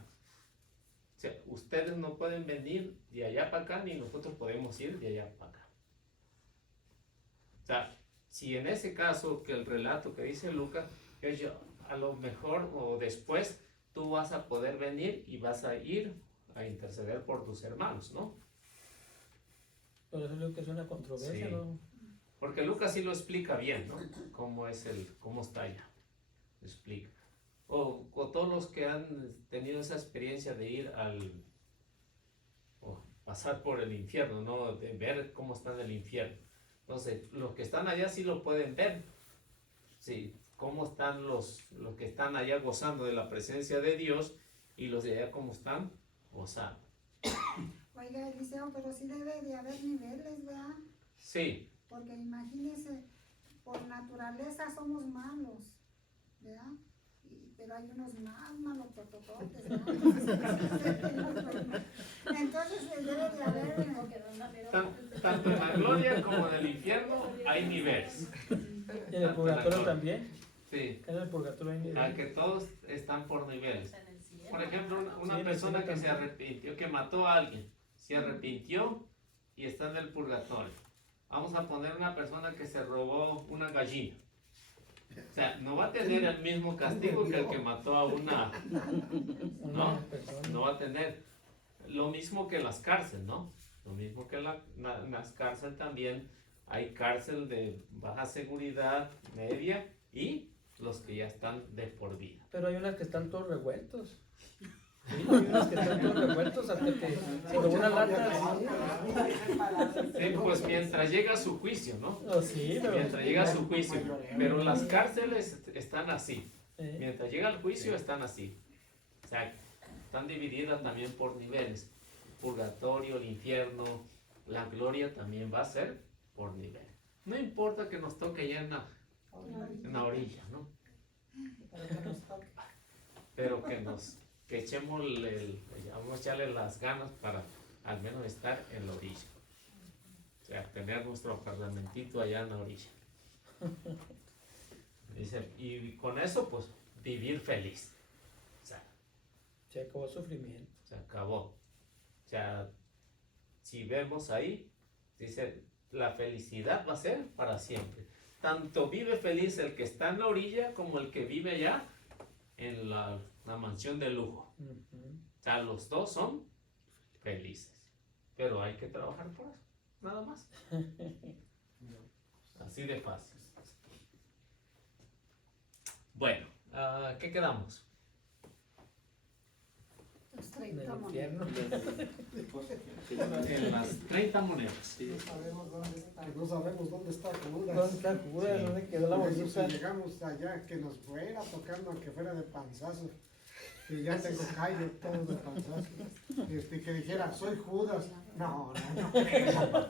O sea, ustedes no pueden venir de allá para acá, ni nosotros podemos ir de allá para acá. O sea, si en ese caso, que el relato que dice Lucas, a lo mejor o después tú vas a poder venir y vas a ir a interceder por tus hermanos, ¿no? Por eso digo que es una controversia, Sí. ¿no? Porque Lucas sí lo explica bien, ¿no? Cómo está allá. Lo explica. O todos los que han tenido esa experiencia de ir o pasar por el infierno, ¿no? De ver cómo está en el infierno. Entonces, los que están allá sí lo pueden ver. Sí, cómo están los que están allá gozando de la presencia de Dios y los de allá cómo están gozando. Oiga, Eliseo, pero sí debe de haber niveles, ¿verdad? Sí, Porque imagínese, por naturaleza somos malos, ¿verdad? Pero hay unos más malos protocolos, ¿verdad? Entonces debe de haber... tanto en la gloria como en el infierno hay niveles. Y en el purgatorio también. Sí, En el purgatorio hay a que todos están por niveles. En el cielo. Por ejemplo, una Sí, en el persona cielo que se también. arrepintió, que mató a alguien, se arrepintió y está en el purgatorio. Vamos a poner una persona que se robó una gallina. O sea, no va a tener el mismo castigo que el que mató a una, Una persona. no va a tener. Lo mismo que las cárceles, ¿no? Lo mismo que en las cárceles también hay cárcel de baja seguridad, media y los que ya están de por vida. Pero hay unas que están todos revueltos. Sí, hay unos que están todos revueltos hasta que como una lata. Sí, pues mientras llega su juicio, ¿no? Oh, sí, pero. Mientras llega su juicio. Pero las cárceles están así. Eh, Mientras llega el juicio están así. O sea, están divididas también por niveles. Purgatorio, el infierno, la gloria también va a ser por nivel. No importa que nos toque allá en la orilla, ¿no? Pero que echemos vamos a echarle las ganas para al menos estar en la orilla. O sea, tener nuestro parlamentito allá en la orilla. Dice, y con eso, pues, vivir feliz. O sea, se acabó el sufrimiento. se acabó. O sea, si vemos ahí, dice, la felicidad va a ser para siempre. Tanto vive feliz el que está en la orilla como el que vive allá en la mansión de lujo. O sea, los dos son felices. Pero hay que trabajar por eso, nada más. Así de fácil. Bueno, ¿qué quedamos? Los En 30 el monedas. infierno. En las 30 monedas. Sí. No sabemos dónde está Judas. ¿Dónde está Judas? Sí. ¿Dónde quedó la Porque si bolsa? llegamos allá, que nos fuera tocando, que fuera de panzazo, que ya tengo callo todo de panzazo, que dijera, soy Judas. No creo.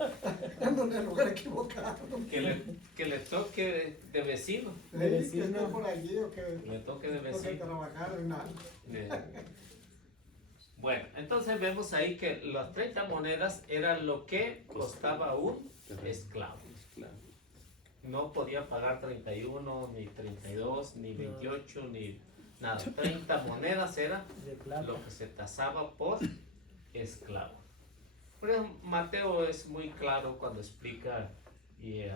Ando en el lugar equivocado. Que le toque de vecino. Le dije que vecino. esté por allí o que Le toque de toque vecino. trabajar en algo. Bueno, entonces vemos ahí que las 30 monedas eran lo que costaba un esclavo. Claro. No podía pagar 31, ni 32, ni 28, ni nada. 30 monedas era De plata. lo que se tasaba por esclavo. Por eso Mateo es muy claro cuando explica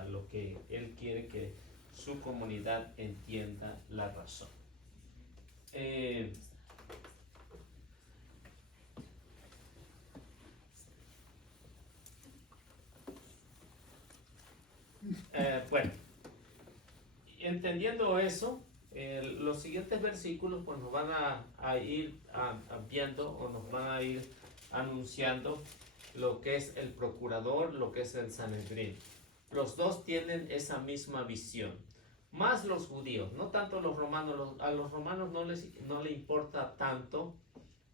lo que él quiere que su comunidad entienda la razón. Bueno, entendiendo eso, los siguientes versículos pues nos van a ir viendo o nos van a ir anunciando lo que es el procurador, lo que es el Sanedrín. Los dos tienen esa misma visión, más los judíos, no tanto los romanos. A los romanos no le importa tanto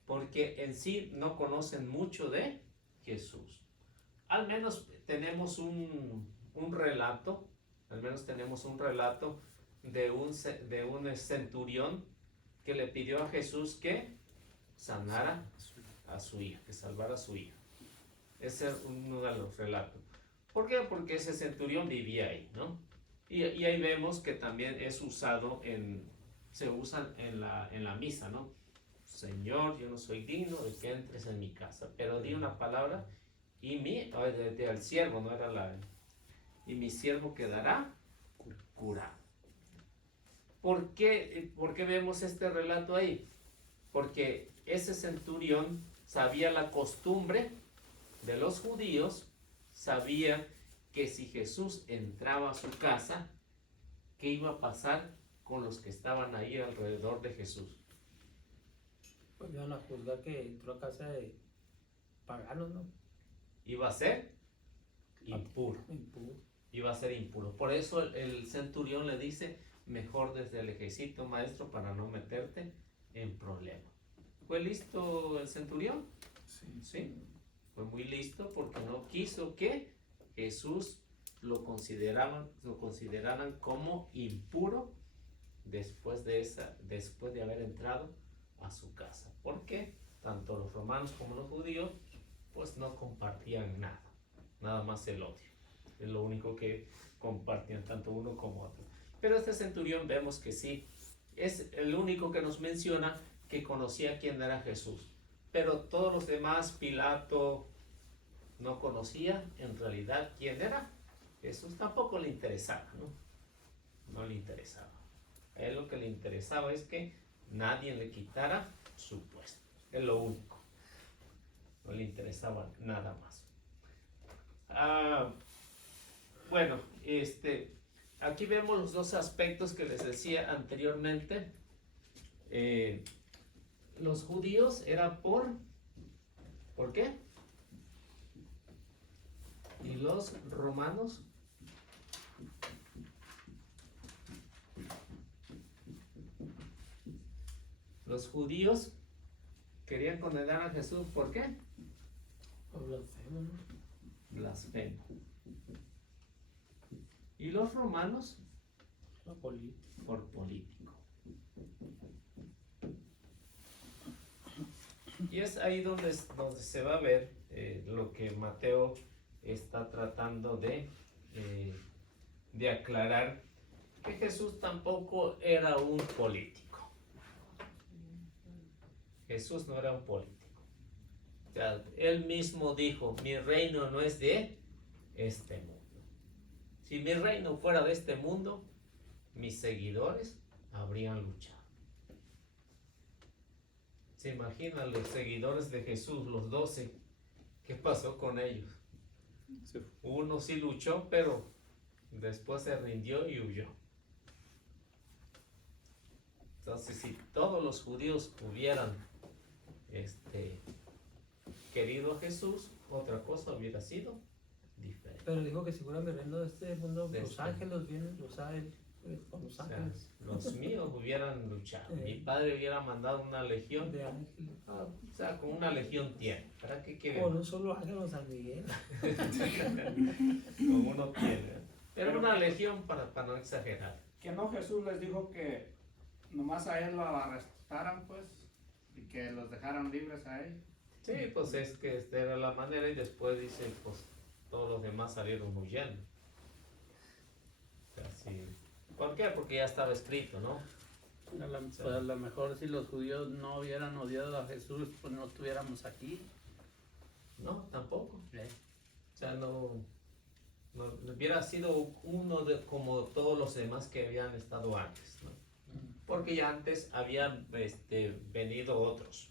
porque en sí no conocen mucho de Jesús. Al menos tenemos un relato, de un centurión que le pidió a Jesús que sanara a su hija, que salvara a su hija. Ese es uno de los relatos. ¿Por qué? Porque ese centurión vivía ahí, ¿no? Y ahí vemos que también es usado se usa en la misa, ¿no? Señor, yo no soy digno de que entres en mi casa, pero di una palabra y al siervo, no era y mi siervo quedará curado. ¿Por qué vemos este relato ahí? Porque ese centurión sabía la costumbre de los judíos, sabía que si Jesús entraba a su casa, ¿qué iba a pasar con los que estaban ahí alrededor de Jesús? Pues iban a juzgar que entró a casa de paganos, ¿no? Iba a ser impuro. Impuro. Iba a ser impuro. Por eso el centurión le dice, mejor desde el ejército, maestro, para no meterte en problemas. ¿Fue listo el centurión? Sí. Fue muy listo porque no quiso que Jesús lo consideraran como impuro después de haber entrado a su casa. Porque tanto los romanos como los judíos pues no compartían nada más el odio. Es lo único que compartían tanto uno como otro. Pero este centurión vemos que sí, es el único que nos menciona que conocía quién era Jesús. Pero todos los demás, Pilato no conocía en realidad quién era Jesús. Tampoco le interesaba, ¿no? No le interesaba. A él lo que le interesaba es que nadie le quitara su puesto. Es lo único. No le interesaba nada más. Bueno, aquí vemos los dos aspectos que les decía anteriormente. los judíos era ¿por qué? Y los romanos, los judíos querían condenar a Jesús, ¿por qué? Por blasfemo, ¿no? Blasfemo. Y los romanos, No, político. por político. Y es ahí donde se va a ver lo que Mateo está tratando de aclarar, que Jesús tampoco era un político. Jesús no era un político. O sea, él mismo dijo, mi reino no es de este mundo. Si mi reino fuera de este mundo, mis seguidores habrían luchado. ¿Se imaginan los seguidores de Jesús, los 12? ¿Qué pasó con ellos? Se fue. Uno sí luchó, pero después se rindió y huyó. Entonces, si todos los judíos hubieran querido a Jesús, otra cosa hubiera sido diferente. Pero dijo que si fuera mi reino de este mundo, De los este. ángeles vienen, los ángeles, con los O sea, ángeles. los míos hubieran luchado. Mi Eh. padre hubiera mandado una legión. De ángeles. O sea, con una legión tiene. ¿Para qué quiere? Con un solo ángel o San Miguel. Con uno tiene. Pero una legión para no exagerar. Que no, Jesús les dijo que nomás a él lo arrestaran, pues, y que los dejaran libres a él. Sí, pues es que esta era la manera y después dice, pues todos los demás salieron huyendo. O sea, sí. ¿Por qué? Porque ya estaba escrito, ¿no? Pues a lo mejor si los judíos no hubieran odiado a Jesús, pues no estuviéramos aquí. No, tampoco. ¿Eh? O sea, no hubiera sido uno como todos los demás que habían estado antes, ¿no? Porque ya antes habían venido otros.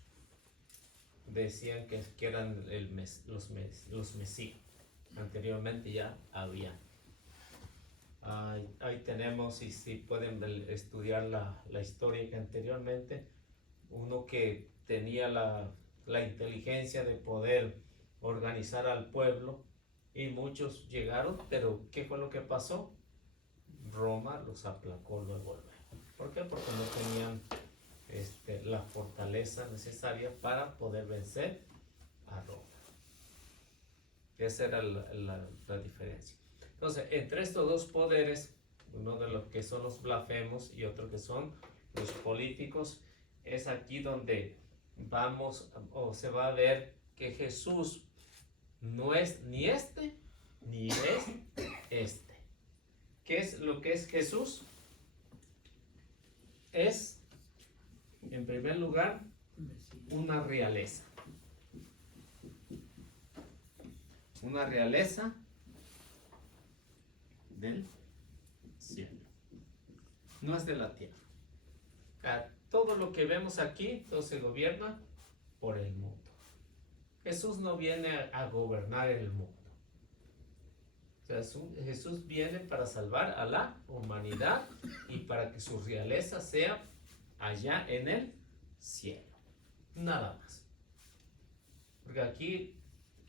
Decían que eran los Mesías. Anteriormente ya había. Ahí tenemos, y si pueden estudiar la historia, que anteriormente uno que tenía la inteligencia de poder organizar al pueblo, y muchos llegaron, pero ¿qué fue lo que pasó? Roma los aplacó luego. ¿Por qué? Porque no tenían la fortaleza necesaria para poder vencer a Roma. Esa era la diferencia. Entonces, entre estos dos poderes, uno de los que son los blasfemos y otro que son los políticos, es aquí donde se va a ver que Jesús no es ni ni es este. ¿Qué es lo que es Jesús? Es, en primer lugar, una realeza. Una realeza del cielo. No es de la tierra. Todo lo que vemos aquí, todo se gobierna por el mundo. Jesús no viene a gobernar el mundo. O sea, Jesús viene para salvar a la humanidad y para que su realeza sea allá en el cielo. Nada más. Porque aquí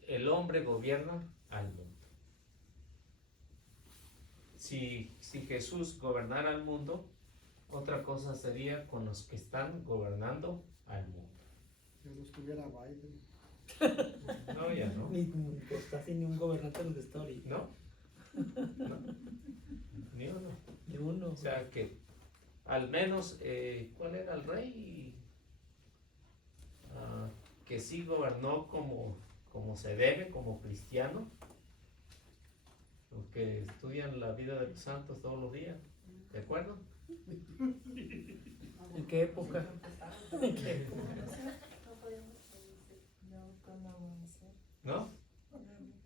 el hombre gobierna al mundo. Si Jesús gobernara al mundo, otra cosa sería con los que están gobernando al mundo. Si no estuviera Biden. No, ya no. Pues casi ni un gobernante de está ahorita. No. Ni uno. Ni uno. O sea que al menos, ¿cuál era el rey? Que sí gobernó como se debe, como cristiano. Los que estudian la vida de los santos todos los días, ¿de acuerdo? ¿En qué época? ¿En qué época? ¿No?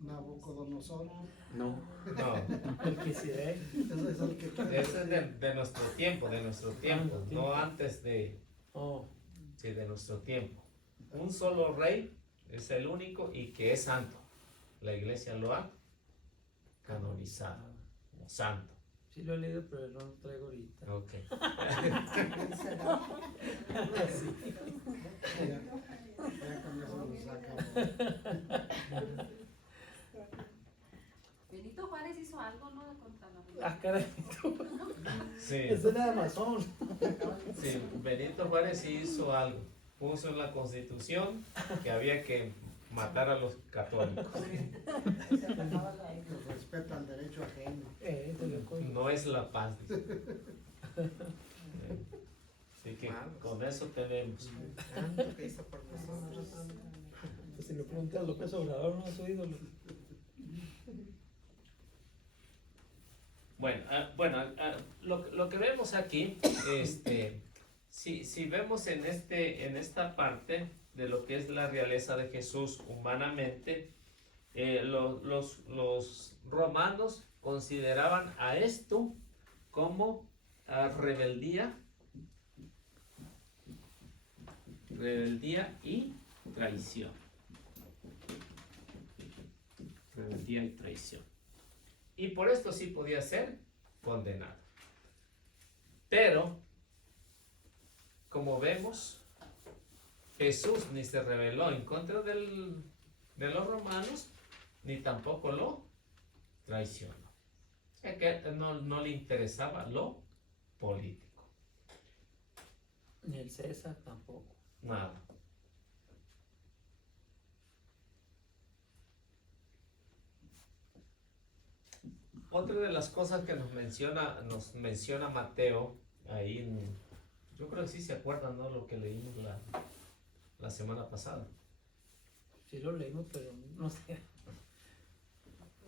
Nabucodonosor. No. No. El que se ve. Ese es el que Ese es de nuestro tiempo, no antes de, Oh, sí, de nuestro tiempo. Un solo rey es el único y que es santo. La iglesia lo ha canonizado como santo. Sí lo he leído, pero no lo traigo ahorita. Ok. Ya con eso nos sacamos. Benito Juárez hizo algo, ¿no? Contra la Ah, caray. Sí, Eso es de Amazon. sí, Benito Juárez sí hizo algo. Puso en la Constitución que había que matar a los católicos. Nos respeta el derecho ajeno. Te lo cuento. No es la paz. Dice. Así que con eso tenemos. Tanto que hizo por nosotros. Pues si le preguntas a López Obrador, no es su ídolo. Bueno, lo que vemos aquí, si vemos en esta parte de lo que es la realeza de Jesús humanamente, los romanos consideraban a esto como rebeldía y traición. Rebeldía y traición. Y por esto sí podía ser condenado. Pero, como vemos, Jesús ni se rebeló en contra de los romanos, ni tampoco lo traicionó. O sea que no le interesaba lo político. Ni el César tampoco. Nada. Otra de las cosas que nos menciona Mateo, ahí yo creo que sí se acuerdan, ¿no? Lo que leímos la semana pasada. Sí lo leímos, pero no sé.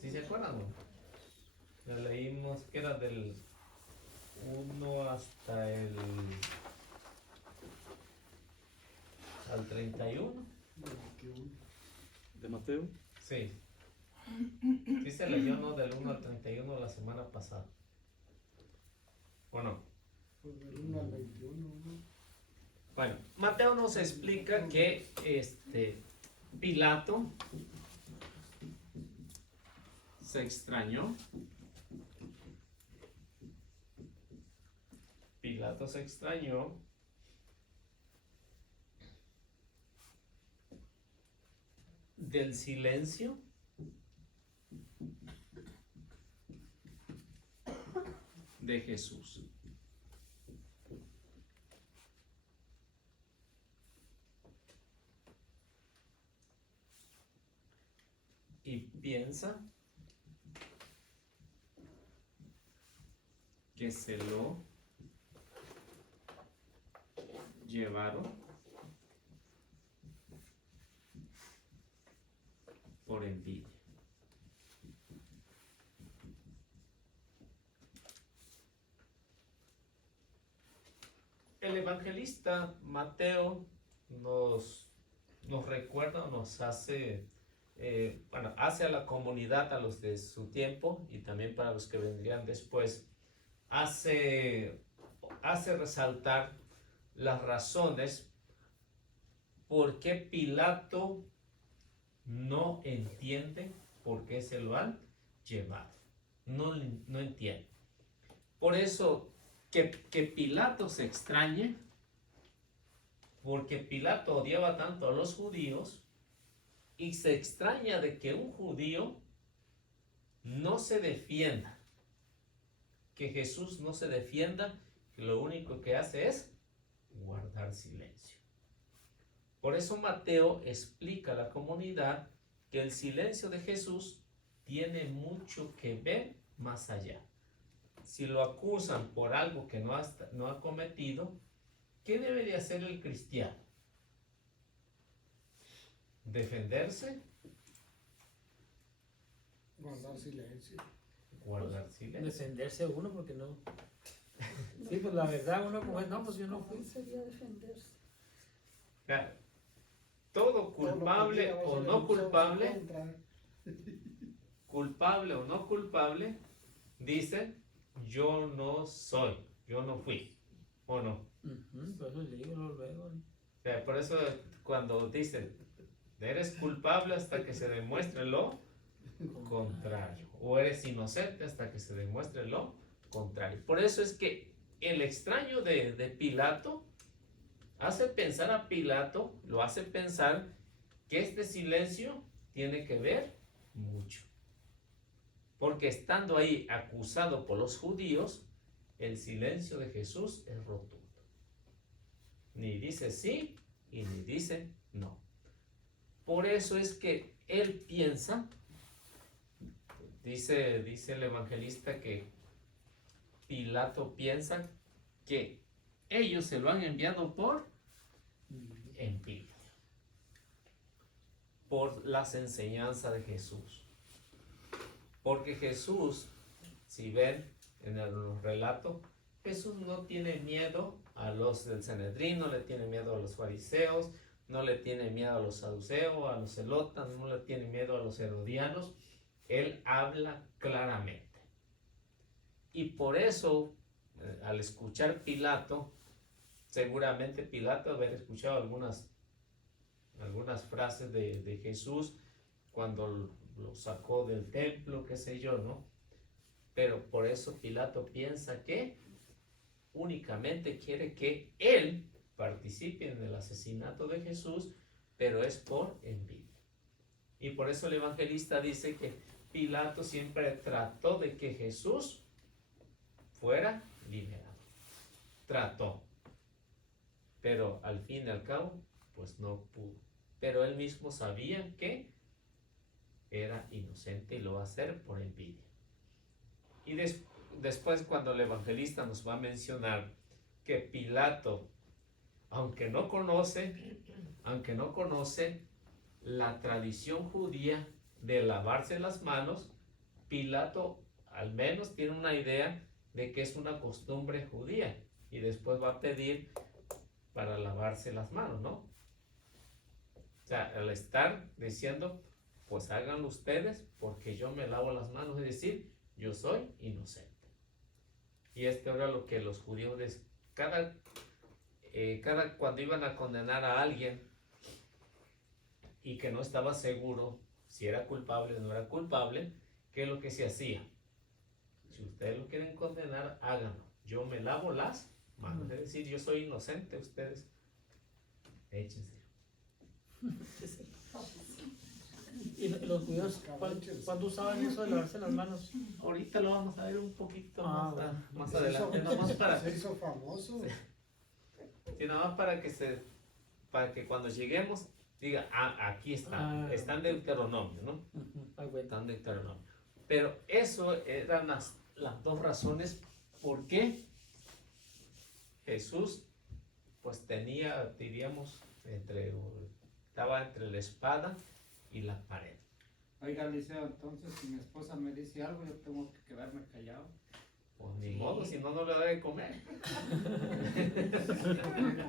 ¿Sí se acuerdan? ¿No? Lo leímos que era del 1 hasta al 31. ¿De Mateo? Sí. Sí se leyó, ¿no? Del 1 al 31 la semana pasada. ¿O no? Pues del 1 al 21, ¿no? Bueno, Mateo nos explica que Pilato se extrañó. Pilato se extrañó del silencio de Jesús. Y piensa que se lo llevaron por envidia. El evangelista Mateo nos recuerda, nos hace, hace a la comunidad, a los de su tiempo y también para los que vendrían después, hace resaltar las razones por qué Pilato no entiende por qué se lo han llevado. No entiende. Por eso que Pilato se extrañe, porque Pilato odiaba tanto a los judíos y se extraña de que un judío no se defienda, que Jesús no se defienda, que lo único que hace es guardar silencio. Por eso Mateo explica a la comunidad que el silencio de Jesús tiene mucho que ver más allá. Si lo acusan por algo que no ha cometido, ¿qué debería hacer el cristiano? ¿Defenderse? Guardar silencio. Guardar silencio. Defenderse uno porque no. Sí, pues la verdad, uno como es, no, pues yo no fui. Sería defenderse. Claro, todo culpable o no culpable, culpable o no culpable, dice, yo no soy, yo no fui, ¿o no? Por eso le digo luego. O sea, por eso cuando dicen, eres culpable hasta que se demuestre lo contrario, o eres inocente hasta que se demuestre lo contrario. Por eso es que el extraño de Pilato hace pensar a Pilato, lo hace pensar que este silencio tiene que ver mucho. Porque estando ahí acusado por los judíos, el silencio de Jesús es rotundo. Ni dice sí y ni dice no. Por eso es que él piensa, dice el evangelista, que Pilato piensa que ellos se lo han enviado por envidia, por las enseñanzas de Jesús. Porque Jesús, si ven en el relato, Jesús no tiene miedo a los del Sanedrín, no le tiene miedo a los fariseos, no le tiene miedo a los saduceos, a los celotas, no le tiene miedo a los herodianos. Él habla claramente. Y por eso, al escuchar Pilato, seguramente Pilato haber escuchado algunas frases de Jesús cuando lo sacó del templo, qué sé yo, ¿no? Pero por eso Pilato piensa que únicamente quiere que él participe en el asesinato de Jesús, pero es por envidia. Y por eso el evangelista dice que Pilato siempre trató de que Jesús fuera liberado. Trató. Pero al fin y al cabo, pues no pudo. Pero él mismo sabía que era inocente y lo va a hacer por envidia. Y después, cuando el evangelista nos va a mencionar que Pilato, aunque no conoce la tradición judía de lavarse las manos, Pilato al menos tiene una idea de que es una costumbre judía, y después va a pedir para lavarse las manos, ¿no? O sea, al estar diciendo, pues háganlo ustedes porque yo me lavo las manos, es decir, yo soy inocente. Y esto era lo que los judíos, cuando iban a condenar a alguien y que no estaba seguro si era culpable o no era culpable, ¿qué es lo que se hacía? Si ustedes lo quieren condenar, háganlo. Yo me lavo las manos, es decir, yo soy inocente, ustedes échense. ¿Y los judíos cuándo usaban eso de lavarse las manos? Ahorita lo vamos a ver un poquito más Se adelante. se hizo famoso. Sí, nada más para que cuando lleguemos diga, aquí está, está en Deuteronomio, ¿no? Está en Deuteronomio. Pero eso eran las dos razones por qué Jesús pues tenía, diríamos, estaba entre la espada y la pared. Oiga, Liceo, entonces si mi esposa me dice algo, yo tengo que quedarme callado. Pues ni modo, si no, no le da de comer.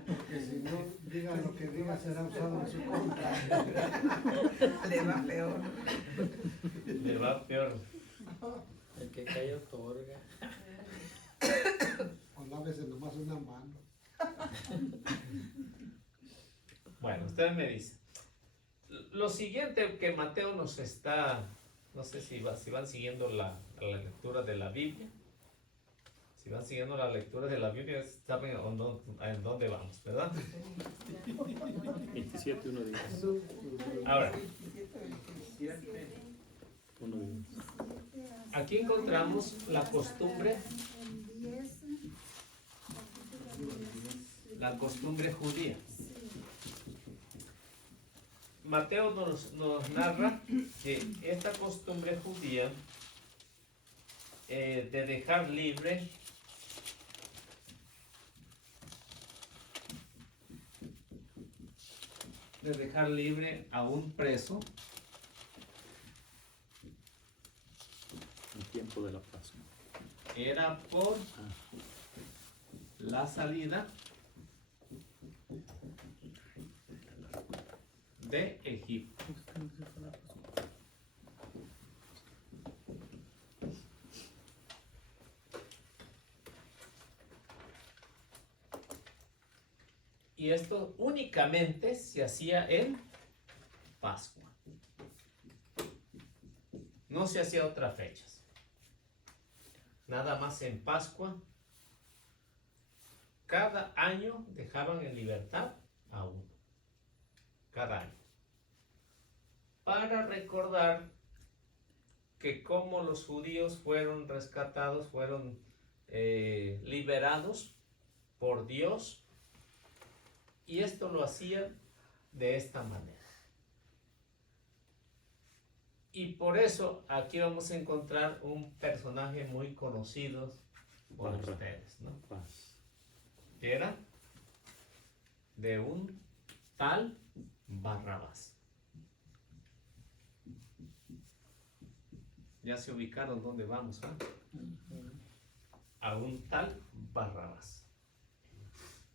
Porque si no, diga lo que diga, será usado en su contra. Le va peor. Le va peor. El que calla otorga. O lávese nomás una mano. Bueno, ustedes me dicen. Lo siguiente que Mateo nos está, no sé si van siguiendo la lectura de la Biblia. Si van siguiendo la lectura de la Biblia, saben en dónde vamos, ¿verdad? 27, 1 de 10. Ahora, aquí encontramos la costumbre judía. Mateo nos narra que esta costumbre judía de dejar libre a un preso El tiempo de la Pascua. era por la salida de Egipto. Y esto únicamente se hacía en Pascua. No se hacía otras fechas. nada más en Pascua, cada año dejaban en libertad a uno, cada año, para recordar que como los judíos fueron rescatados, fueron liberados por Dios, y esto lo hacía de esta manera. Y por eso aquí vamos a encontrar un personaje muy conocido por ustedes, ¿no? Que era de un tal Barrabás. Ya se ubicaron dónde vamos, ¿no? A un tal Barrabás.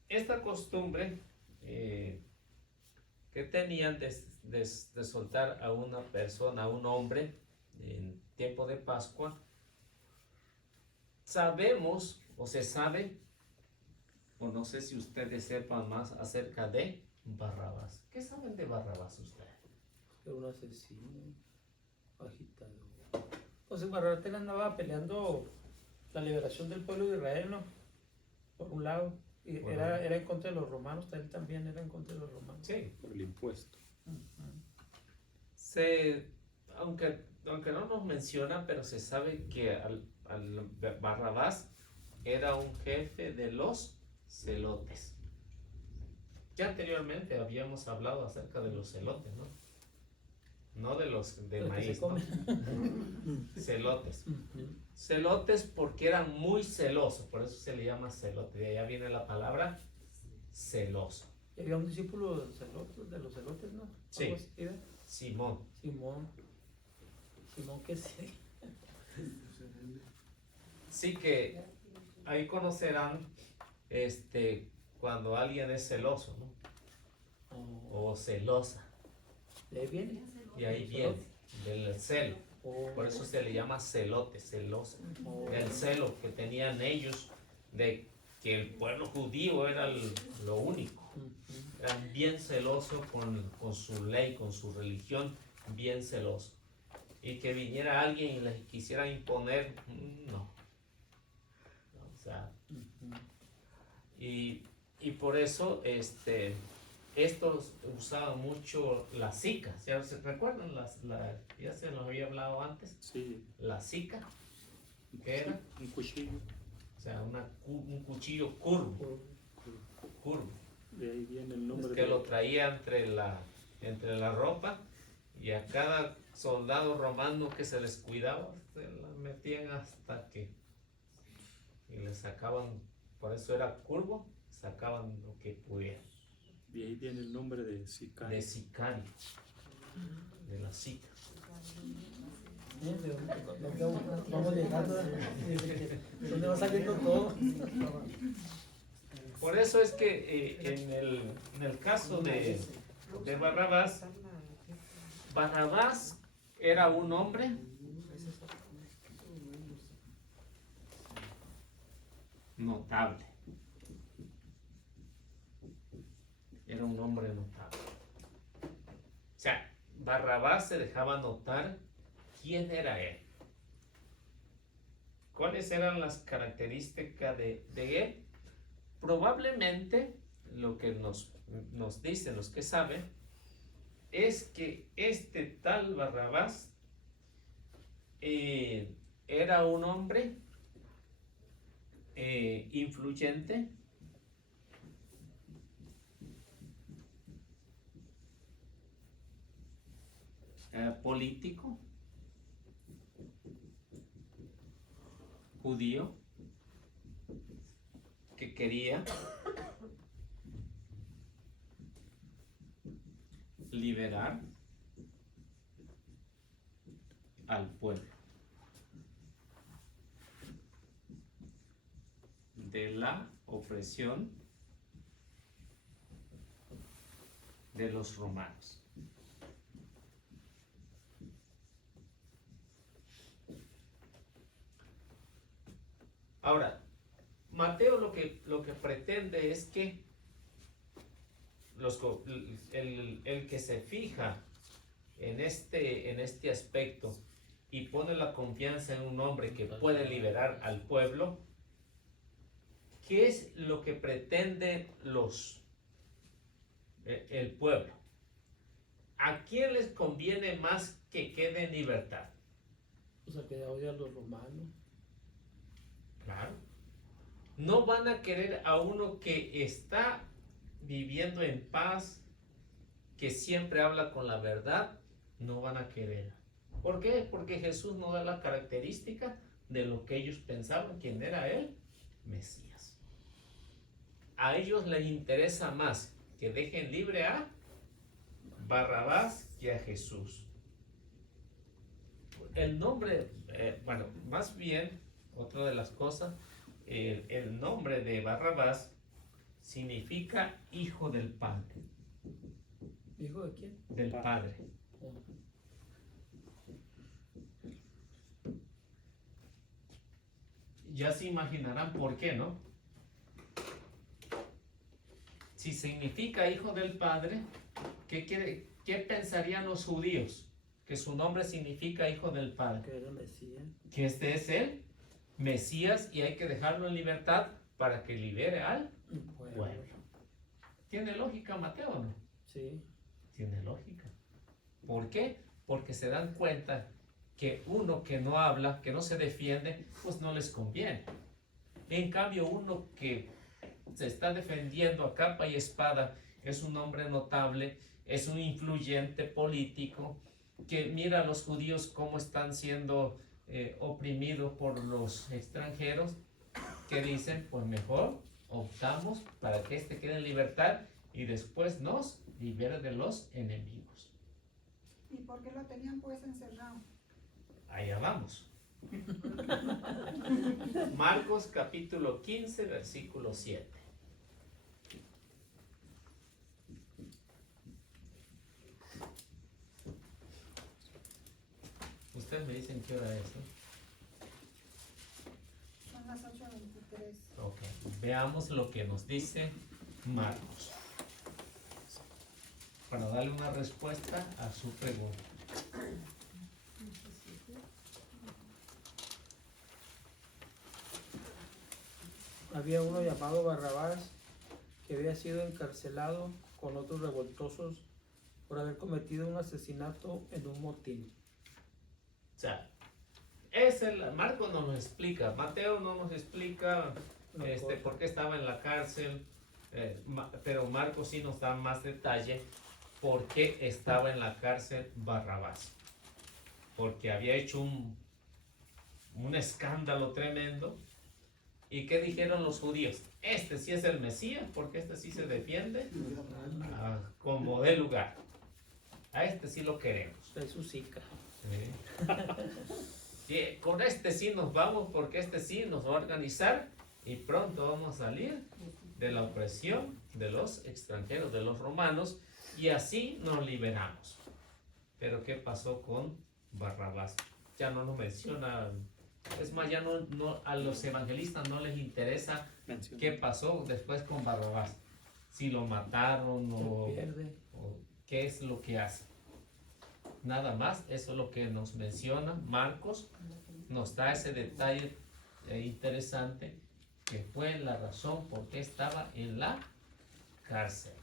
Esta costumbre que tenían de soltar a una persona, a un hombre, en tiempo de Pascua, sabemos o se sabe, o no sé si ustedes sepan más acerca de Barrabás. ¿Qué saben de Barrabás ustedes? Era un asesino, agitador. Entonces Barrabás andaba peleando la liberación del pueblo de Israel, ¿no? Por un lado. Y Bueno. era en contra de los romanos, él también era en contra de los romanos. Sí. Por el impuesto. Aunque no nos menciona, pero se sabe que al Barrabás era un jefe de los celotes. Ya anteriormente habíamos hablado acerca de los celotes, ¿no? No de los de Los que maíz, se ¿no? comen. Celotes. Celotes porque eran muy celosos, por eso se le llama celote. De allá viene la palabra celoso. Y había un discípulo de los celotes, ¿no? Sí. Algo así, ¿verdad? Simón. Simón, ¿qué sí? Sí que ahí conocerán cuando alguien es celoso, ¿no? O celosa. ¿De ahí viene? Y ahí viene, del celo. Por eso se le llama celote, celosa. El celo que tenían ellos de que el pueblo judío era lo único. Eran bien celosos con su ley, con su religión, bien celosos. Y que viniera alguien y les quisiera imponer, no. O sea, y por eso estos usaban mucho la sica. ¿Se recuerdan? Ya se nos había hablado antes. Sí. La sica. ¿Qué era? Un cuchillo. O sea, un cuchillo curvo. De ahí viene el nombre. Que lo traía entre la ropa, y a cada soldado romano que se les cuidaba, se la metían hasta que y le sacaban, por eso era curvo, sacaban lo que pudieran. De ahí viene el nombre de sicario. De sicario, de la sica. Vamos llegando, ¿dónde va saliendo todo? Por eso es que en el caso de Barrabás, Barrabás era un hombre notable. Era un hombre notable. O sea, Barrabás se dejaba notar quién era él. ¿Cuáles eran las características de él? Probablemente lo que nos dicen los que saben es que este tal Barrabás era un hombre influyente, político, judío, que quería liberar al pueblo de la opresión de los romanos. Ahora, Mateo lo que pretende es que el que se fija en este aspecto y pone la confianza en un hombre que puede liberar al pueblo, ¿qué es lo que pretende el pueblo? ¿A quién les conviene más que quede en libertad? O sea, que odia a los romanos. Claro. No van a querer a uno que está viviendo en paz, que siempre habla con la verdad, no van a querer. ¿Por qué? Porque Jesús no da la característica de lo que ellos pensaban, quién era él, Mesías. A ellos les interesa más que dejen libre a Barrabás que a Jesús. El nombre, bueno, más bien, otra de las cosas, el nombre de Barrabás significa hijo del Padre. ¿Hijo de quién? Del Padre. Ya se imaginarán por qué, ¿no? Si significa hijo del Padre, ¿qué pensarían los judíos? Que su nombre significa hijo del Padre. Que era Mesías. Que este es el Mesías y hay que dejarlo en libertad para que libere al pueblo. ¿Tiene lógica, Mateo, o no? Sí. Tiene lógica. ¿Por qué? Porque se dan cuenta que uno que no habla, que no se defiende, pues no les conviene. En cambio, uno que se está defendiendo a capa y espada es un hombre notable, es un influyente político, que mira a los judíos cómo están siendo oprimidos por los extranjeros, que dicen, pues mejor optamos para que este quede en libertad y después nos libere de los enemigos. ¿Y por qué lo tenían pues encerrado? Allá vamos. Marcos capítulo 15, versículo 7. Ustedes me dicen qué hora es, ¿no? Son las 8:23. Ok, veamos lo que nos dice Marcos para darle una respuesta a su pregunta. Había uno llamado Barrabás que había sido encarcelado con otros revoltosos por haber cometido un asesinato en un motín. O sea, Marcos no nos explica, Mateo no nos explica por qué estaba en la cárcel, pero Marcos sí nos da más detalle por qué estaba en la cárcel Barrabás. Porque había hecho un escándalo tremendo. ¿Y qué dijeron los judíos? Este sí es el Mesías, porque este sí se defiende como de lugar. A este sí lo queremos. Es su zika. Sí, con este sí nos vamos, porque este sí nos va a organizar y pronto vamos a salir de la opresión de los extranjeros, de los romanos, y así nos liberamos. Pero ¿qué pasó con Barrabás? Ya no nos menciona. Es más, ya no a los evangelistas no les interesa qué pasó después con Barrabás. Si lo mataron o qué es lo que hace. Nada más, eso es lo que nos menciona Marcos. Nos da ese detalle interesante, que fue la razón por qué estaba en la cárcel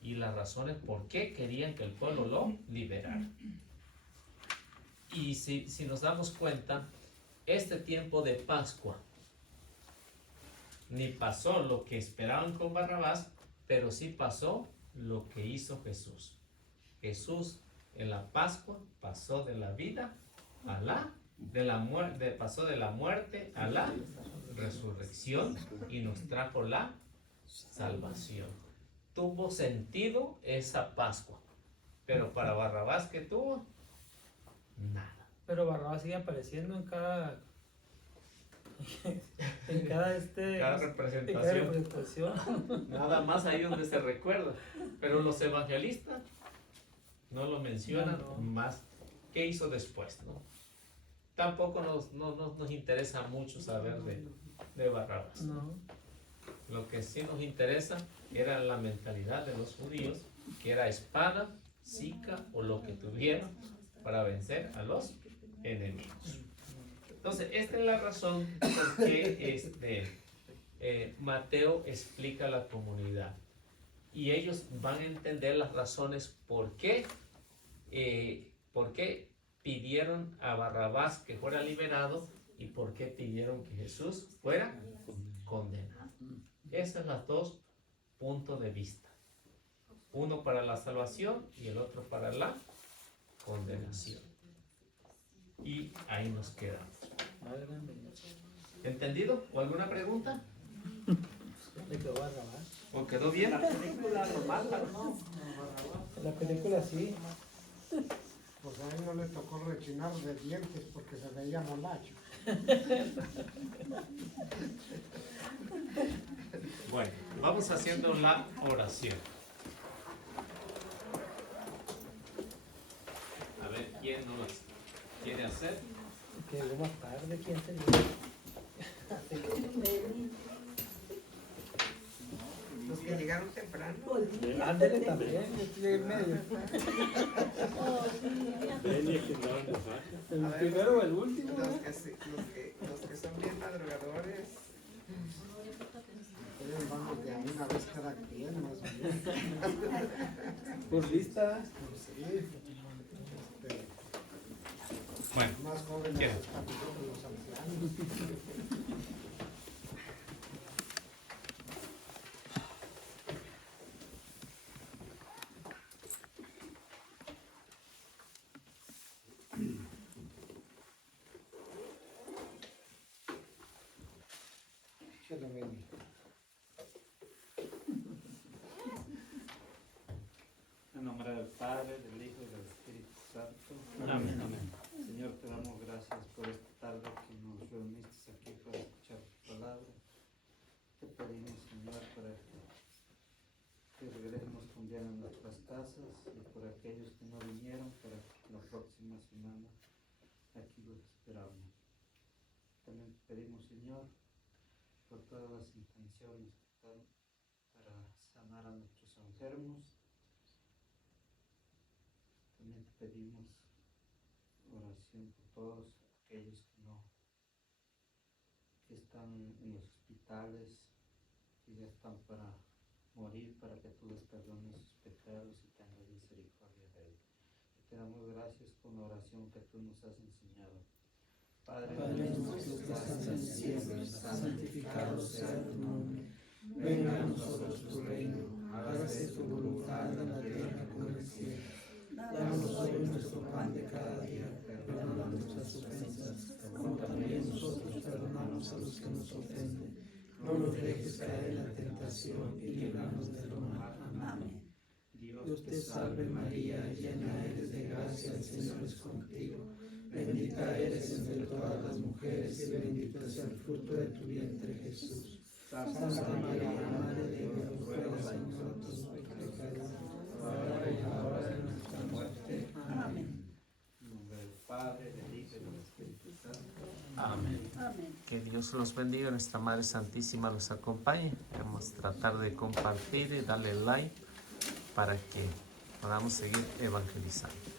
y las razones por qué querían que el pueblo lo liberara. Y si nos damos cuenta, este tiempo de Pascua ni pasó lo que esperaban con Barrabás, pero sí pasó lo que hizo Jesús. Jesús en la Pascua pasó de la vida a pasó de la muerte a la resurrección y nos trajo la salvación. Tuvo sentido esa Pascua, pero para Barrabás, ¿qué tuvo? Nada. Pero Barrabás sigue apareciendo en cada cada representación. Nada más ahí donde se recuerda. Pero los evangelistas no lo mencionan más. ¿Qué hizo después? ¿No? Tampoco nos interesa mucho saber de Barrabás. No. Lo que sí nos interesa era la mentalidad de los judíos, que era espada, zika o lo que tuvieran para vencer a los enemigos. Entonces, esta es la razón por qué Mateo explica a la comunidad. Y ellos van a entender las razones por qué pidieron a Barrabás que fuera liberado y por qué pidieron que Jesús fuera condenado. Esos son los dos puntos de vista. Uno para la salvación y el otro para la condenación. Y ahí nos quedamos. ¿Entendido? ¿O alguna pregunta? ¿O quedó bien? La película lo mata, ¿no? La película sí. Pues a él no le tocó rechinar de dientes porque se veía molacho. Bueno, vamos haciendo la oración. A ver, ¿quién no las quiere hacer? Que llegó más tarde, ¿quién sería? Los que llegaron temprano. Ándale también, yo estoy en medio. ¿El primero o el último? Los que son bien madrugadores. Ustedes vamos de a una vez cada quien, más bien. Por lista. Sí. Bueno, Más jóvenes ¿quién? los ancianos. En nombre del Padre, del Hijo y del Espíritu Santo. Amén. Amén. Señor, te damos gracias por esta tarde que nos reuniste aquí para escuchar tu palabra. Te pedimos, Señor, para que regresemos con bien a nuestras casas y por aquellos que no vinieron, para que la próxima semana aquí los esperamos. También te pedimos, Señor, por todas las intenciones que están para sanar a nuestros enfermos. También te pedimos oración por todos aquellos que están en los hospitales, que ya están para morir, para que tú les perdones sus pecados y tengas misericordia de ellos. Te damos gracias por la oración que tú nos has enseñado. Padre nuestro que estás en el cielo, santificado sea tu nombre. Venga a nosotros tu reino, hágase tu voluntad en la tierra como en el cielo. Danos hoy nuestro pan de cada día, perdona nuestras ofensas, como también nosotros perdonamos a los que nos ofenden. No nos dejes caer en la tentación y líbranos del mal. Amén. Dios te salve María, llena eres de gracia, el Señor es contigo. Bendita eres entre todas las mujeres y bendito es el fruto de tu vientre, Jesús. Santa María, Madre de Dios, ruega por nosotros pecadores, ahora y a la hora de nuestra muerte. Amén. En nombre del Padre, del Hijo y del Espíritu Santo. Amén. Que Dios los bendiga, nuestra Madre Santísima los acompañe. Vamos a tratar de compartir y darle like para que podamos seguir evangelizando.